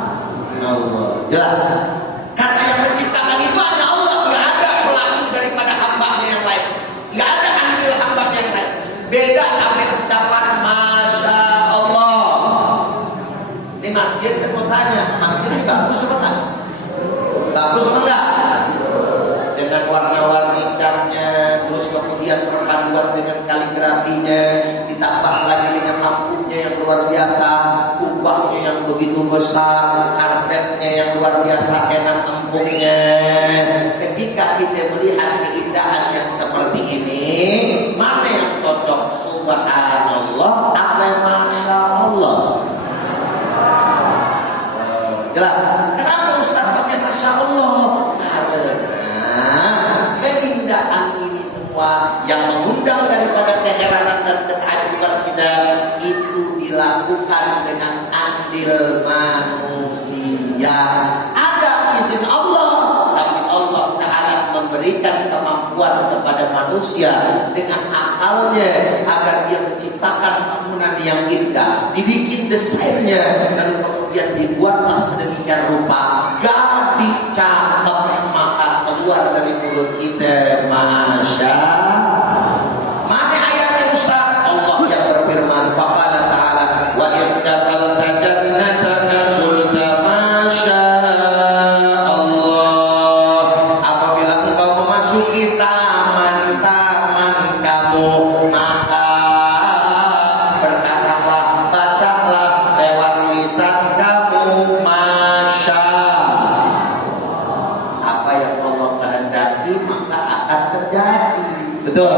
Jelas. Karena yang menciptakan itu hanya Allah, nggak ada pelaku daripada hambanya yang lain, nggak ada andil hambanya yang lain. Beda sama ucapan Masya Allah. Di masjid saya mau tanya, masjid ini bagus apa enggak? Bagus apa enggak? Dengan warna-warni catnya, terus kemudian perpaduan dengan kaligrafi sepertinya, ditambah lagi dengan lampunya yang luar biasa, kubahnya yang begitu besar, karpetnya yang luar biasa enak empuknya. Ketika kita melihat keindahan yang seperti ini, mana yang cocok? Subhanallah apa Masya Allah? Jelas. Kenapa Ustaz pakai Masya Allah? Karena keindahan ini semua yang mengundang daripada keheranan dan ketajuban kita itu dilakukan dengan andil manusia. Ada izin Allah, tapi Allah Ta'ala memberikan kemampuan kepada manusia dengan akalnya agar dia menciptakan bangunan yang indah, dibikin desainnya, lalu kemudian dibuatlah sedemikian rupa jadi cakep, maka keluar dari mulut kita Masya. Mana ayatnya Ustaz? Allah yang berfirman, faqala ta'ala wa in dakhalta jannataka qulta masya Allah. Apabila engkau memasuki taman-taman kamu, maka berkatalah, bacalah lewat lisan kamu Masya. Apa yang Allah kehendaki maka akan terjadi. Betul.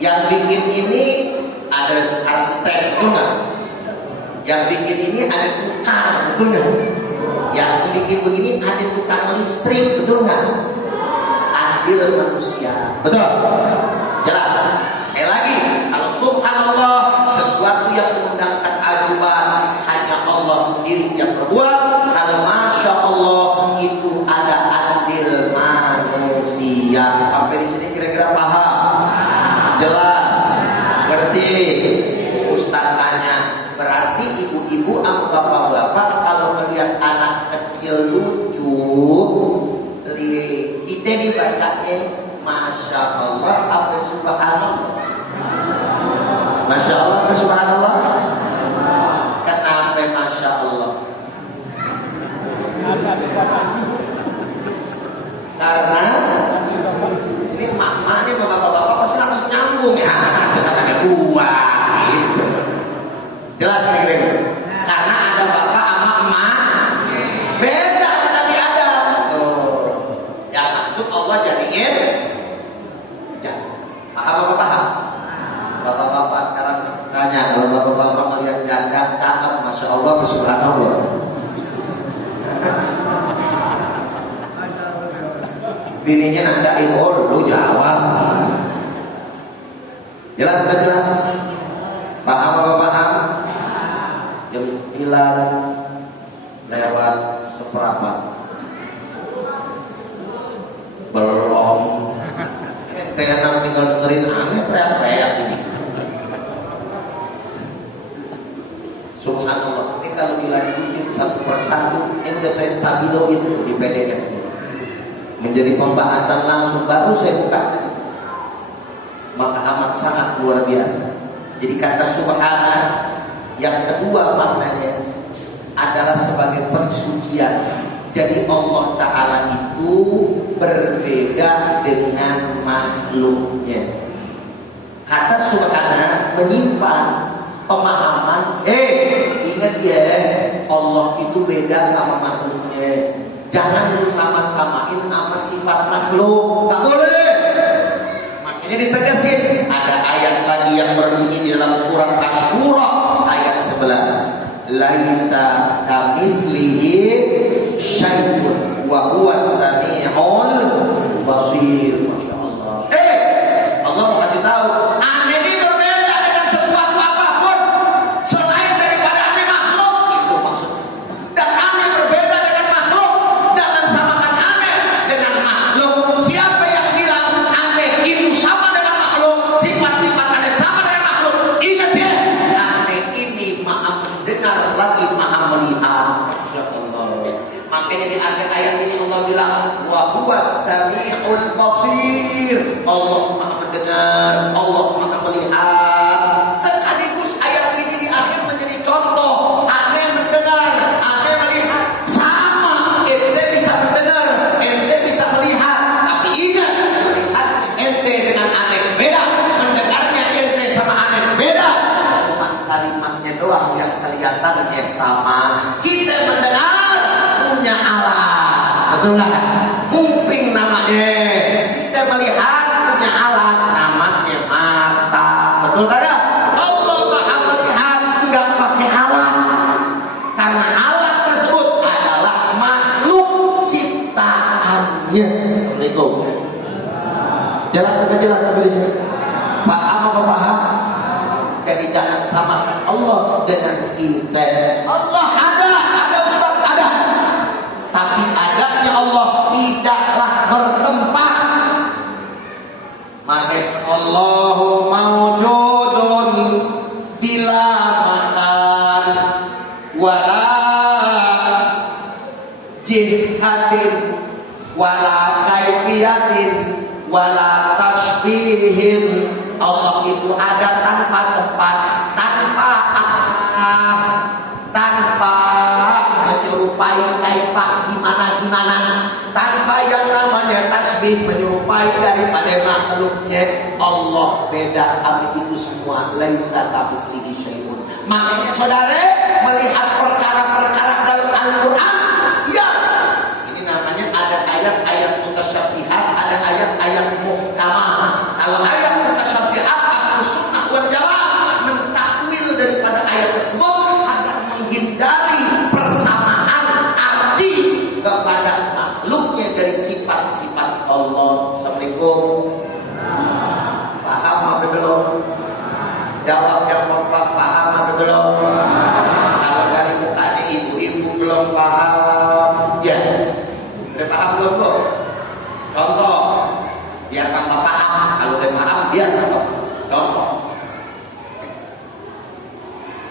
Yang bikin ini ada arsitek, betul nggak? Yang bikin ini ada tukang, betul nggak? Yang bikin begini ada tukang listrik, betul nggak? Adil manusia, betul? Jelas. Sekali lagi, kalau subhanallah sesuatu yang mengundang keaguman hanya Allah sendiri yang berbuat. Kalau Masya Allah itu ada adil manusia. Sampai di sini kira-kira paham? Jelas, ngerti? Ustaz tanya, berarti ibu-ibu sama bapak-bapak kalau melihat anak kecil lucu, kita dibacanya Masya Allah apa Subhanallah? Masya Allah apa Subhanallah? Kenapa Masya Allah? Karena ini mama nih bapak-bapak pasti langsung nyambung ya, itu kan ada gua gitu. Jelas kira-kira. Karena ada bapak sama emak beda sama Nabi Adam. Yang langsung Allah jadiin jangan. Paham apa paham? Bapak-bapak sekarang tanya, kalau bapak-bapak melihat janda cakep Masya Allah Subhanallah. Bininya nandain, oh lu jawab. Jelas apa jelas? Paham apa paham? Jam 9 lewat seperempat belum. Kayak enak tinggal dengerin aneh teriak-teriak ini. Subhanallah. Ini kalau dilanjutin satu persatu, ini udah saya stabiloin di PDF ini. Menjadi pembahasan langsung baru saya buka. Maka amat sangat luar biasa. Jadi kata subhana yang kedua maknanya adalah sebagai pensucian. Jadi Allah Ta'ala itu berbeda dengan makhluknya. Kata subhana menyimpan pemahaman, ingat ya, Allah itu beda sama makhluknya. Jangan lu sama-samain sama sifat makhluk, tak boleh. Makanya ditegasin. Ada ayat lagi yang berbunyi di dalam surat Asy-Syura ayat 11. Laisa kamitslihi syai'un wa huwas samiul basir. Masya Allah. Allah mau kasih tahu, aneh ini berbeda dengan sesuatu apapun selain daripada aneh makhluk. Itu maksud. Dan aneh berbeda dengan makhluk. Jangan samakan aneh dengan makhluk. Siapa yang bilang aneh itu sama dengan makhluk, sifat-sifat aneh sama dengan makhluk, ingat ya, aneh ini maha mendengar lagi maha melihat. Masya Allah. Makanya di akhir ayat ini Allah bilang wa huwas samiul basir. Allah maha mendengar, Allah maha melihat. Sekaligus ayat ini di akhir menjadi contoh. Aneh mendengar, aneh melihat, sama. Ente bisa mendengar, ente bisa melihat. Tapi ingat, melihat ente dengan aneh beda. Mendengarnya doang yang kelihatannya sama. Kita mendengar punya alat, betul nggak? Kuping namanya. Kita melihat punya alat namanya mata, betul nggak? Allah Maha melihat nggak pakai alat, karena alat tersebut adalah makhluk ciptaannya. Assalamualaikum. Jelas sampai di sini. Paham apa paham? Jadi jangan samakan Allah dengan kita. Allah ada Ustaz, ada. Tapi adanya Allah tidaklah bertempat. Maka Allahu mawjudun bila makan wala jihatin wala kaifiyatin wala tasbihin. Allah itu ada tanpa tempat, tanpa tanpa menyerupai kaifa gimana, tanpa yang namanya tasbih menyerupai daripada makhluknya. Allah beda, kami itu semua laisa kamitslihi syai'un. Makanya saudara melihat perkara-perkara dalam Al-Qur'an, ya ini namanya ada ayat-ayat mutasyabihat, ada ayat-ayat muhkamah. Kalau ayat mutasyabihat, ahlu sunnah wal jamaah mentakwil daripada ayat tersebut agar menghindari persamaan arti kepada makhluknya dari sifat-sifat Allah. Assalamualaikum. Paham apa belum? Jawab yang kompak, paham apa belum? Kalau dari mukanya ibu-ibu belum paham, ya udah paham belum kok? Contoh, biar tambah paham. Kalau udah paham, biar tambah paham. Contoh,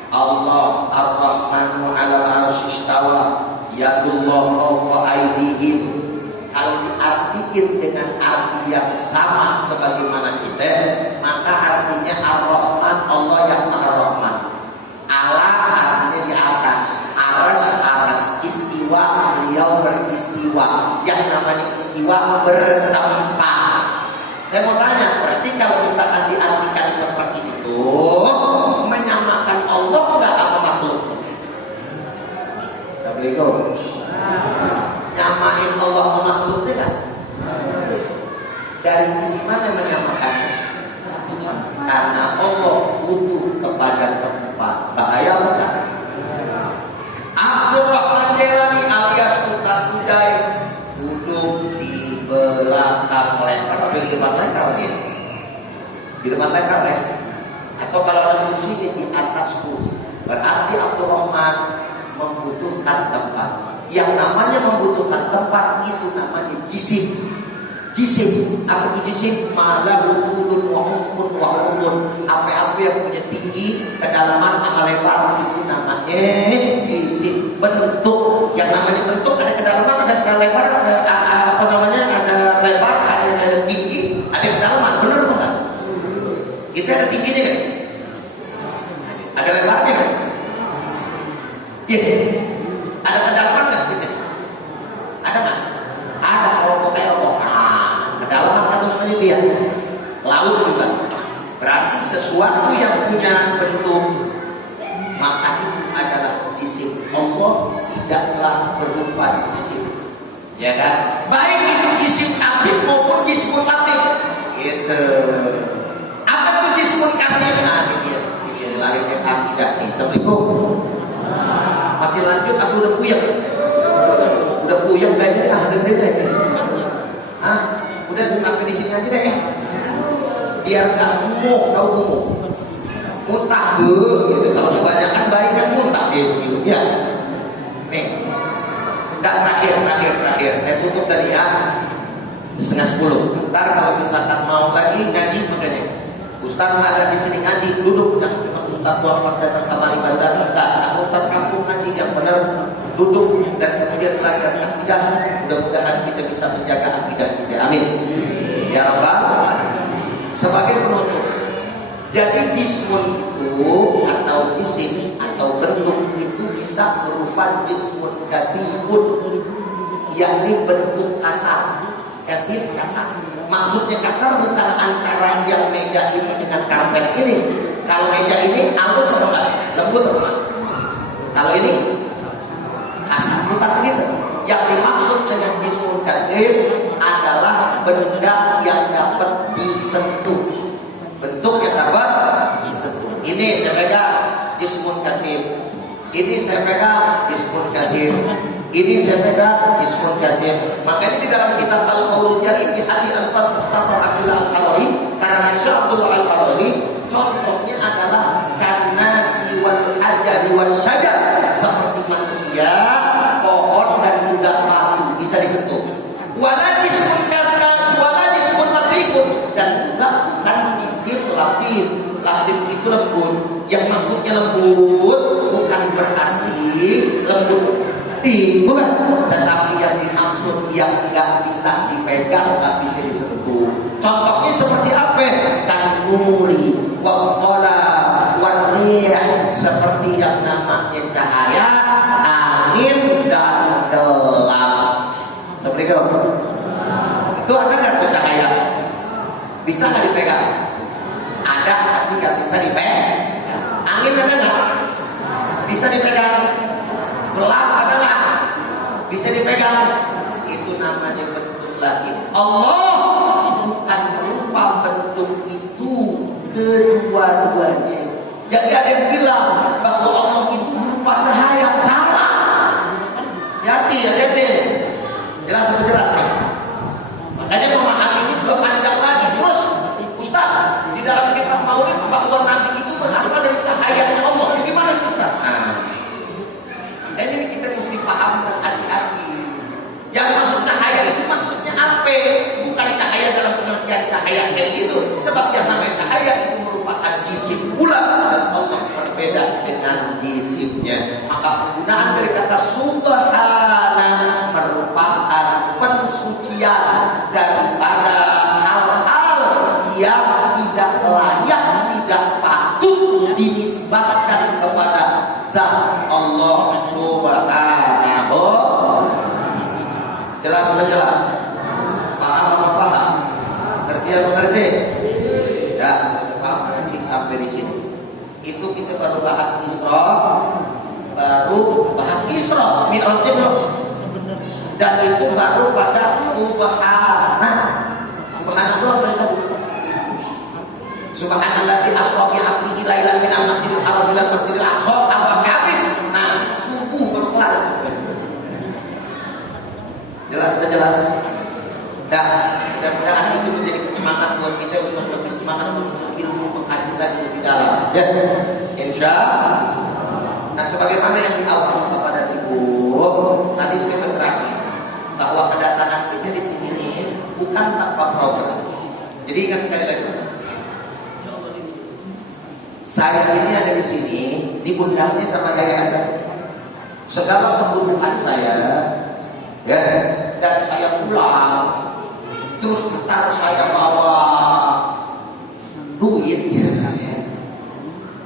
Allah Ar-Rahmanu 'alal 'arsy istawa, yadullahu fawqa aydihim. Kalau diartikan dengan arti yang sama sebagaimana kita, maka artinya Ar-Rahman, Allah yang Maha Rahman. Allah artinya di atas, aras, istiwa, beliau beristiwa. Yang namanya istiwa bertempat. Saya mau tanya, berarti kalau misalkan diartikan seperti itu, menyamakan Allah enggak sama makhluk? Assalamualaikum. Nyamain Allah sama makhluknya kan? Dari sisi mana menyamakannya? Karena Allah butuh kepada tempat. Bahaya bukan? Abdul Rahman Jelani alias Ustaz Udai duduk di belakang lekar, di depan lekar dia. Di depan lekar ya. Atau kalau ada kursinya di atas kursi. Berarti Abdul Rahman membutuhkan tempat. Yang namanya membutuhkan tempat itu namanya jisim. Jisim, apa itu jisim? Malahu tulun wa umkun wa umkun. Apa-apa yang punya tinggi, kedalaman, sama lebar, itu namanya jisim. Bentuk, yang namanya bentuk ada kedalaman, ada lebar, ada apa namanya, ada lebar, ada tinggi, ada kedalaman. Benar bukan? Kita ada tingginya kan? Ada lebarnya kan? Iya. Ada kedalaman kan kita? Ada kan? Ada kelompok-kelompok. Kedalaman kan namanya dia. Laut juga. Berarti sesuatu yang punya bentuk, maka itu adalah jisim. Allah tidaklah berupa jisim. Ya kan? Baik itu jisim aktif maupun jismun latif. Gitu. Apa itu jismun aktif? Nah ini dia lari ke akidah nih. Assalamualaikum. Masih lanjut, aku udah puyeng. Udah puyeng kayaknya dengerin aja. Hah? Udah sampai di sini aja deh. Biar gak muak, tahu muak. Muntah gitu. Kalau kebanyakan baik kan muntah gitu. Ya. Nih. Dan terakhir. Saya tutup dari ya 9:30. Ntar kalau misalkan mau lagi ngaji makanya. Ustaz ada di sini ngaji, duduk, jangan cuma Ustaz doang pas datang kamari baru datang. Enggak, Ustaz kampung ngaji yang benar, duduk dan kemudian belajar akidah. Mudah-mudahan kita bisa menjaga akidah kita. Amin. Ya Rabbal alamin. Sebagai penutup, jadi jismun itu atau jisim atau bentuk itu bisa berupa jismun katibun, yakni bentuk kasar. Kasar. Maksudnya kasar bukan antara yang meja ini dengan karpet ini. Kalau meja ini halus atau enggak? Lembut atau enggak? Kalau ini kasar, bukan begitu. Yang dimaksud dengan ismun katsir adalah benda yang dapat disentuh. Bentuk yang dapat disentuh. Ini saya pegang ismun katsir. Ini saya pegang ismun katsir. Ini saya pegang ismun katsir. Makanya di dalam kitab Al-Qaulul Jari fi Hali Al-Faz Mukhtasar Abdullah Al-Harari, karena Syekh Abdullah Al-Harari contohnya adalah kanasi wal hajari wasyajar, seperti manusia, pohon dan juga batu bisa disentuh. Wala jismun kata, wala jismun latifun, dan juga bukan jisim latif. Latif itu lembut. Yang maksudnya lembut bukan berarti lembut bukan, tetapi yang dimaksud yang nggak bisa dipegang, nggak bisa disentuh. Contohnya seperti apa? Kanuri, waqala, warriyah, seperti yang namanya cahaya, angin dan gelap. Seperti itu. Itu ada nggak tuh cahaya? Bisa nggak dipegang? Ada, tapi nggak bisa dipegang. Angin ada nggak? Bisa dipegang. Gelap ada nggak? Bisa dipegang. Itu namanya bentuk lagi. Allah bukan berupa bentuk itu kedua-duanya. Jadi ada yang bilang bahwa Allah itu berupa cahaya, salah. Hati-hati. Jelas atau jelas ya? Makanya memahami ini juga panjang lagi. Terus Ustaz, di dalam kitab Maulid bahwa Nabi itu berasal dari cahayanya Allah. Gimana itu Ustaz? Makanya ini kita mesti paham dan hati-hati. Yang maksud cahaya itu maksudnya apa? Bukan cahaya dalam pengertian cahaya kayak gitu. Sebab yang namanya cahaya itu merupakan jisim pula, dan Allah berbeda dengan jisimnya. Maka penggunaan dari kata subhana merupakan pensucian daripada hal-hal yang tidak layak, tidak patut dinisbatkan kepada zat Allah Subhanahu. Jelas sudah jelas? Paham apa paham? Ngerti apa ngerti? Ya, kita paham nanti sampai di sini. Itu kita baru bahas Isra, Mi'rajnya belum. Dan itu baru pada Subhana. Subhana itu apa tadi? Subhanalladzi asra bi 'abdihi lailan min al-masjidil haram ila al-masjidil aqsa, apa habis? Nah, subuh baru kelar. Jelas sudah jelas. Dan mudah-mudahan itu menjadi penyemangat buat kita untuk lebih semangat untuk ilmu mengkaji lagi lebih dalam. Ya, insya. Nah, sebagaimana yang diawali kepada Ibu, tadi saya menerangkan bahwa kedatangan kita di sini nih bukan tanpa program. Jadi ingat sekali lagi, saya ini ada di sini diundangnya sama yayasan. Segala kebutuhan saya, ya, dan saya pulang, terus bentar saya bawa duit, ya.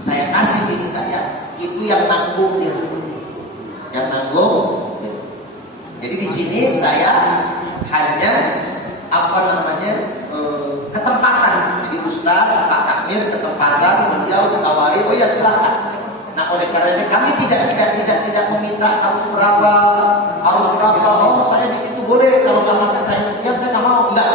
Saya kasih diri saya, itu yang nanggung dia, yang nanggung. Jadi di sini saya hanya ketempatan. Jadi Ustaz, Pak Kamil ketempatan, beliau ditawari, oh ya silakan. Nah oleh karenanya kami tidak meminta harus berapa. Oh saya di situ boleh, kalau nggak masuk saya sekian saya nggak mau. Enggak.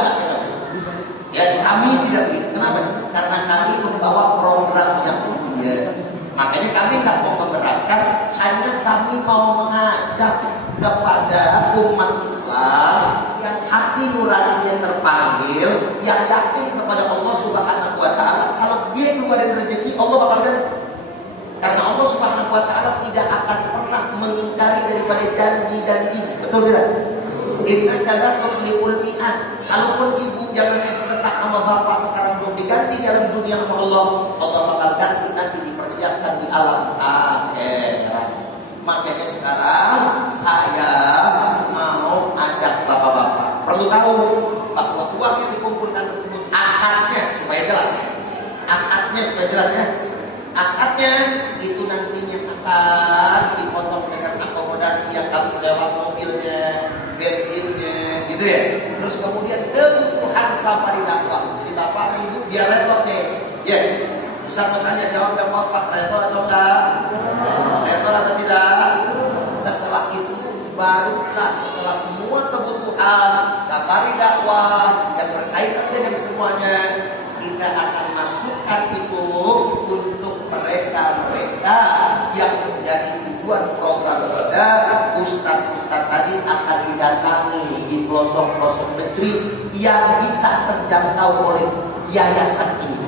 Ya kami tidak begitu. Kenapa? Karena kami membawa program yang mulia. Makanya kami nggak mau memberatkan, hanya kami mau mengajak kepada umat Islam yang hati nuraninya terpanggil, yang yakin kepada Allah Subhanahu wa Ta'ala. Kalau dia keluarin rezeki, Allah bakal ganti. Karena Allah Subhanahu wa Ta'ala tidak akan pernah mengingkari daripada janji-janji. Betul tidak? Innaka la tukhliful mi'ad. Kalaupun ibu yang sebentar sama bapak sekarang belum diganti dalam dunia sama Allah, Allah bakal ganti nanti dipersiapkan di alam akhirat. Makanya sekarang saya mau ajak bapak-bapak. Perlu tahu bahwa uang yang dikumpulkan tersebut akadnya supaya jelas. Ya. Akadnya itu nantinya akan dipotong dengan akomodasi yang kami sewa mobilnya, bensinnya, gitu ya. Terus kemudian kebutuhan safari dakwah. Jadi bapak ibu biar repot ya. Ustaz bertanya, jawab yang kompak, redo atau enggak? Redo atau tidak? Setelah itu barulah setelah semua kebutuhan safari dakwah yang berkaitan dengan semuanya, kita akan masukkan itu untuk mereka-mereka yang menjadi tujuan program kita. Ustaz-ustaz tadi akan didatangi di pelosok-pelosok negeri yang bisa terjangkau oleh yayasan ini.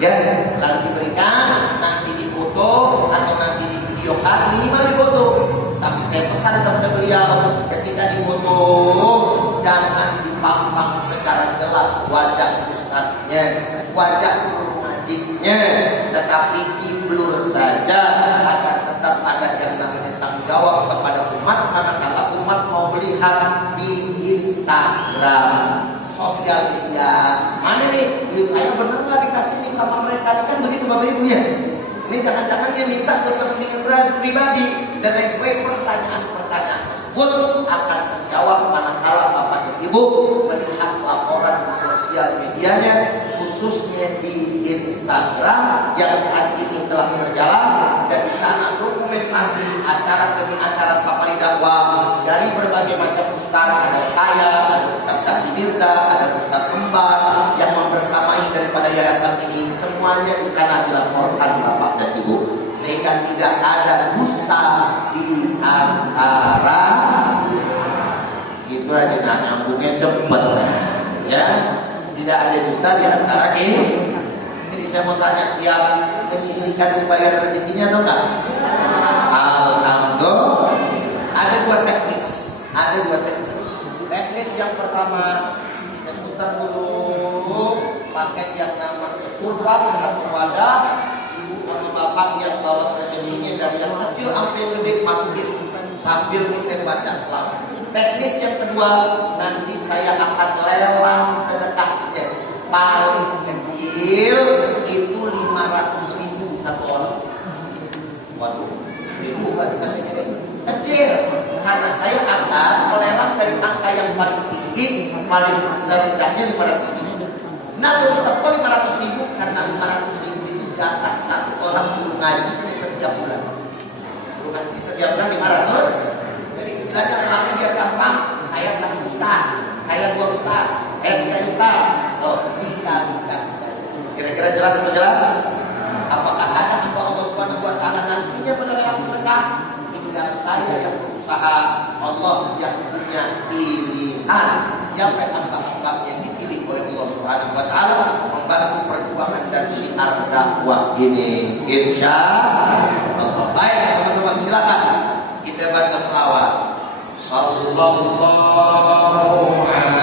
Ya, lalu diberikan, nanti difoto atau nanti di videokan, minimal difoto. Tapi saya pesan kepada beliau, ketika difoto jangan dipampang secara jelas wajah ustadznya, wajah guru ngajinya, tetapi diblur saja agar tetap ada yang namanya tanggung jawab kepada umat, manakala umat mau melihat di Instagram, sosial media. Mana nih, duit saya bener nggak dikasih nih sama mereka? Ini kan begitu Bapak Ibu ya. Ini jangan-jangan dia minta ke kepentingan pribadi dan lain sebagainya. Pertanyaan tersebut akan terjawab manakala Bapak dan Ibu melihat laporan di sosial medianya, khususnya di Instagram yang saat ini telah berjalan, dan di sana dokumentasi acara demi acara safari dakwah dari berbagai macam ustaz. Ada saya, ada Ustaz Syahdi Mirza, ada Ustaz Kembar yang membersamai daripada yayasan ini. Semuanya di sana dilaporkan Bapak dan Ibu, sehingga tidak ada dusta di antara. Itu aja, nah nyambungnya cepet ya. Tidak ada dusta di antara ini. Jadi saya mau tanya, siap menyisihkan supaya rezekinya atau enggak? Alhamdulillah. Ada dua teknis. Teknis yang pertama, kita putar dulu paket yang namanya surfas atau wadah. Ibu sama bapak yang bawa rezekinya dari yang kecil sampai yang gede masukin sambil kita baca selamat. Teknis yang kedua, nanti saya akan lelang sedekahnya. Paling kecil itu 500.000 satu orang. Waduh, itu bukan kecil. Karena saya akan melelang dari angka yang paling tinggi, paling sedekahnya 500.000. Nah, Ustaz, kok 500.000? Karena 500.000 itu jatah satu orang guru ngaji setiap bulan. Guru ngaji setiap bulan 500. Jadi istilahnya relangnya biar gampang. Saya satu ustaz, saya dua ustaz, saya tiga ustaz. Oh, kita. Kira-kira jelas atau jelas? Apakah ada hamba Allah Subhanahu wa taala nantinya menerima sedekah? Tinggal saya yang berusaha, Allah yang punya pilihan. Siapa hamba-hamba yang dipilih oleh Allah Subhanahu wa taala membantu perjuangan dan syiar dakwah ini, insya Allah. Baik teman-teman, silakan kita baca selawat. Sallallahu alaihi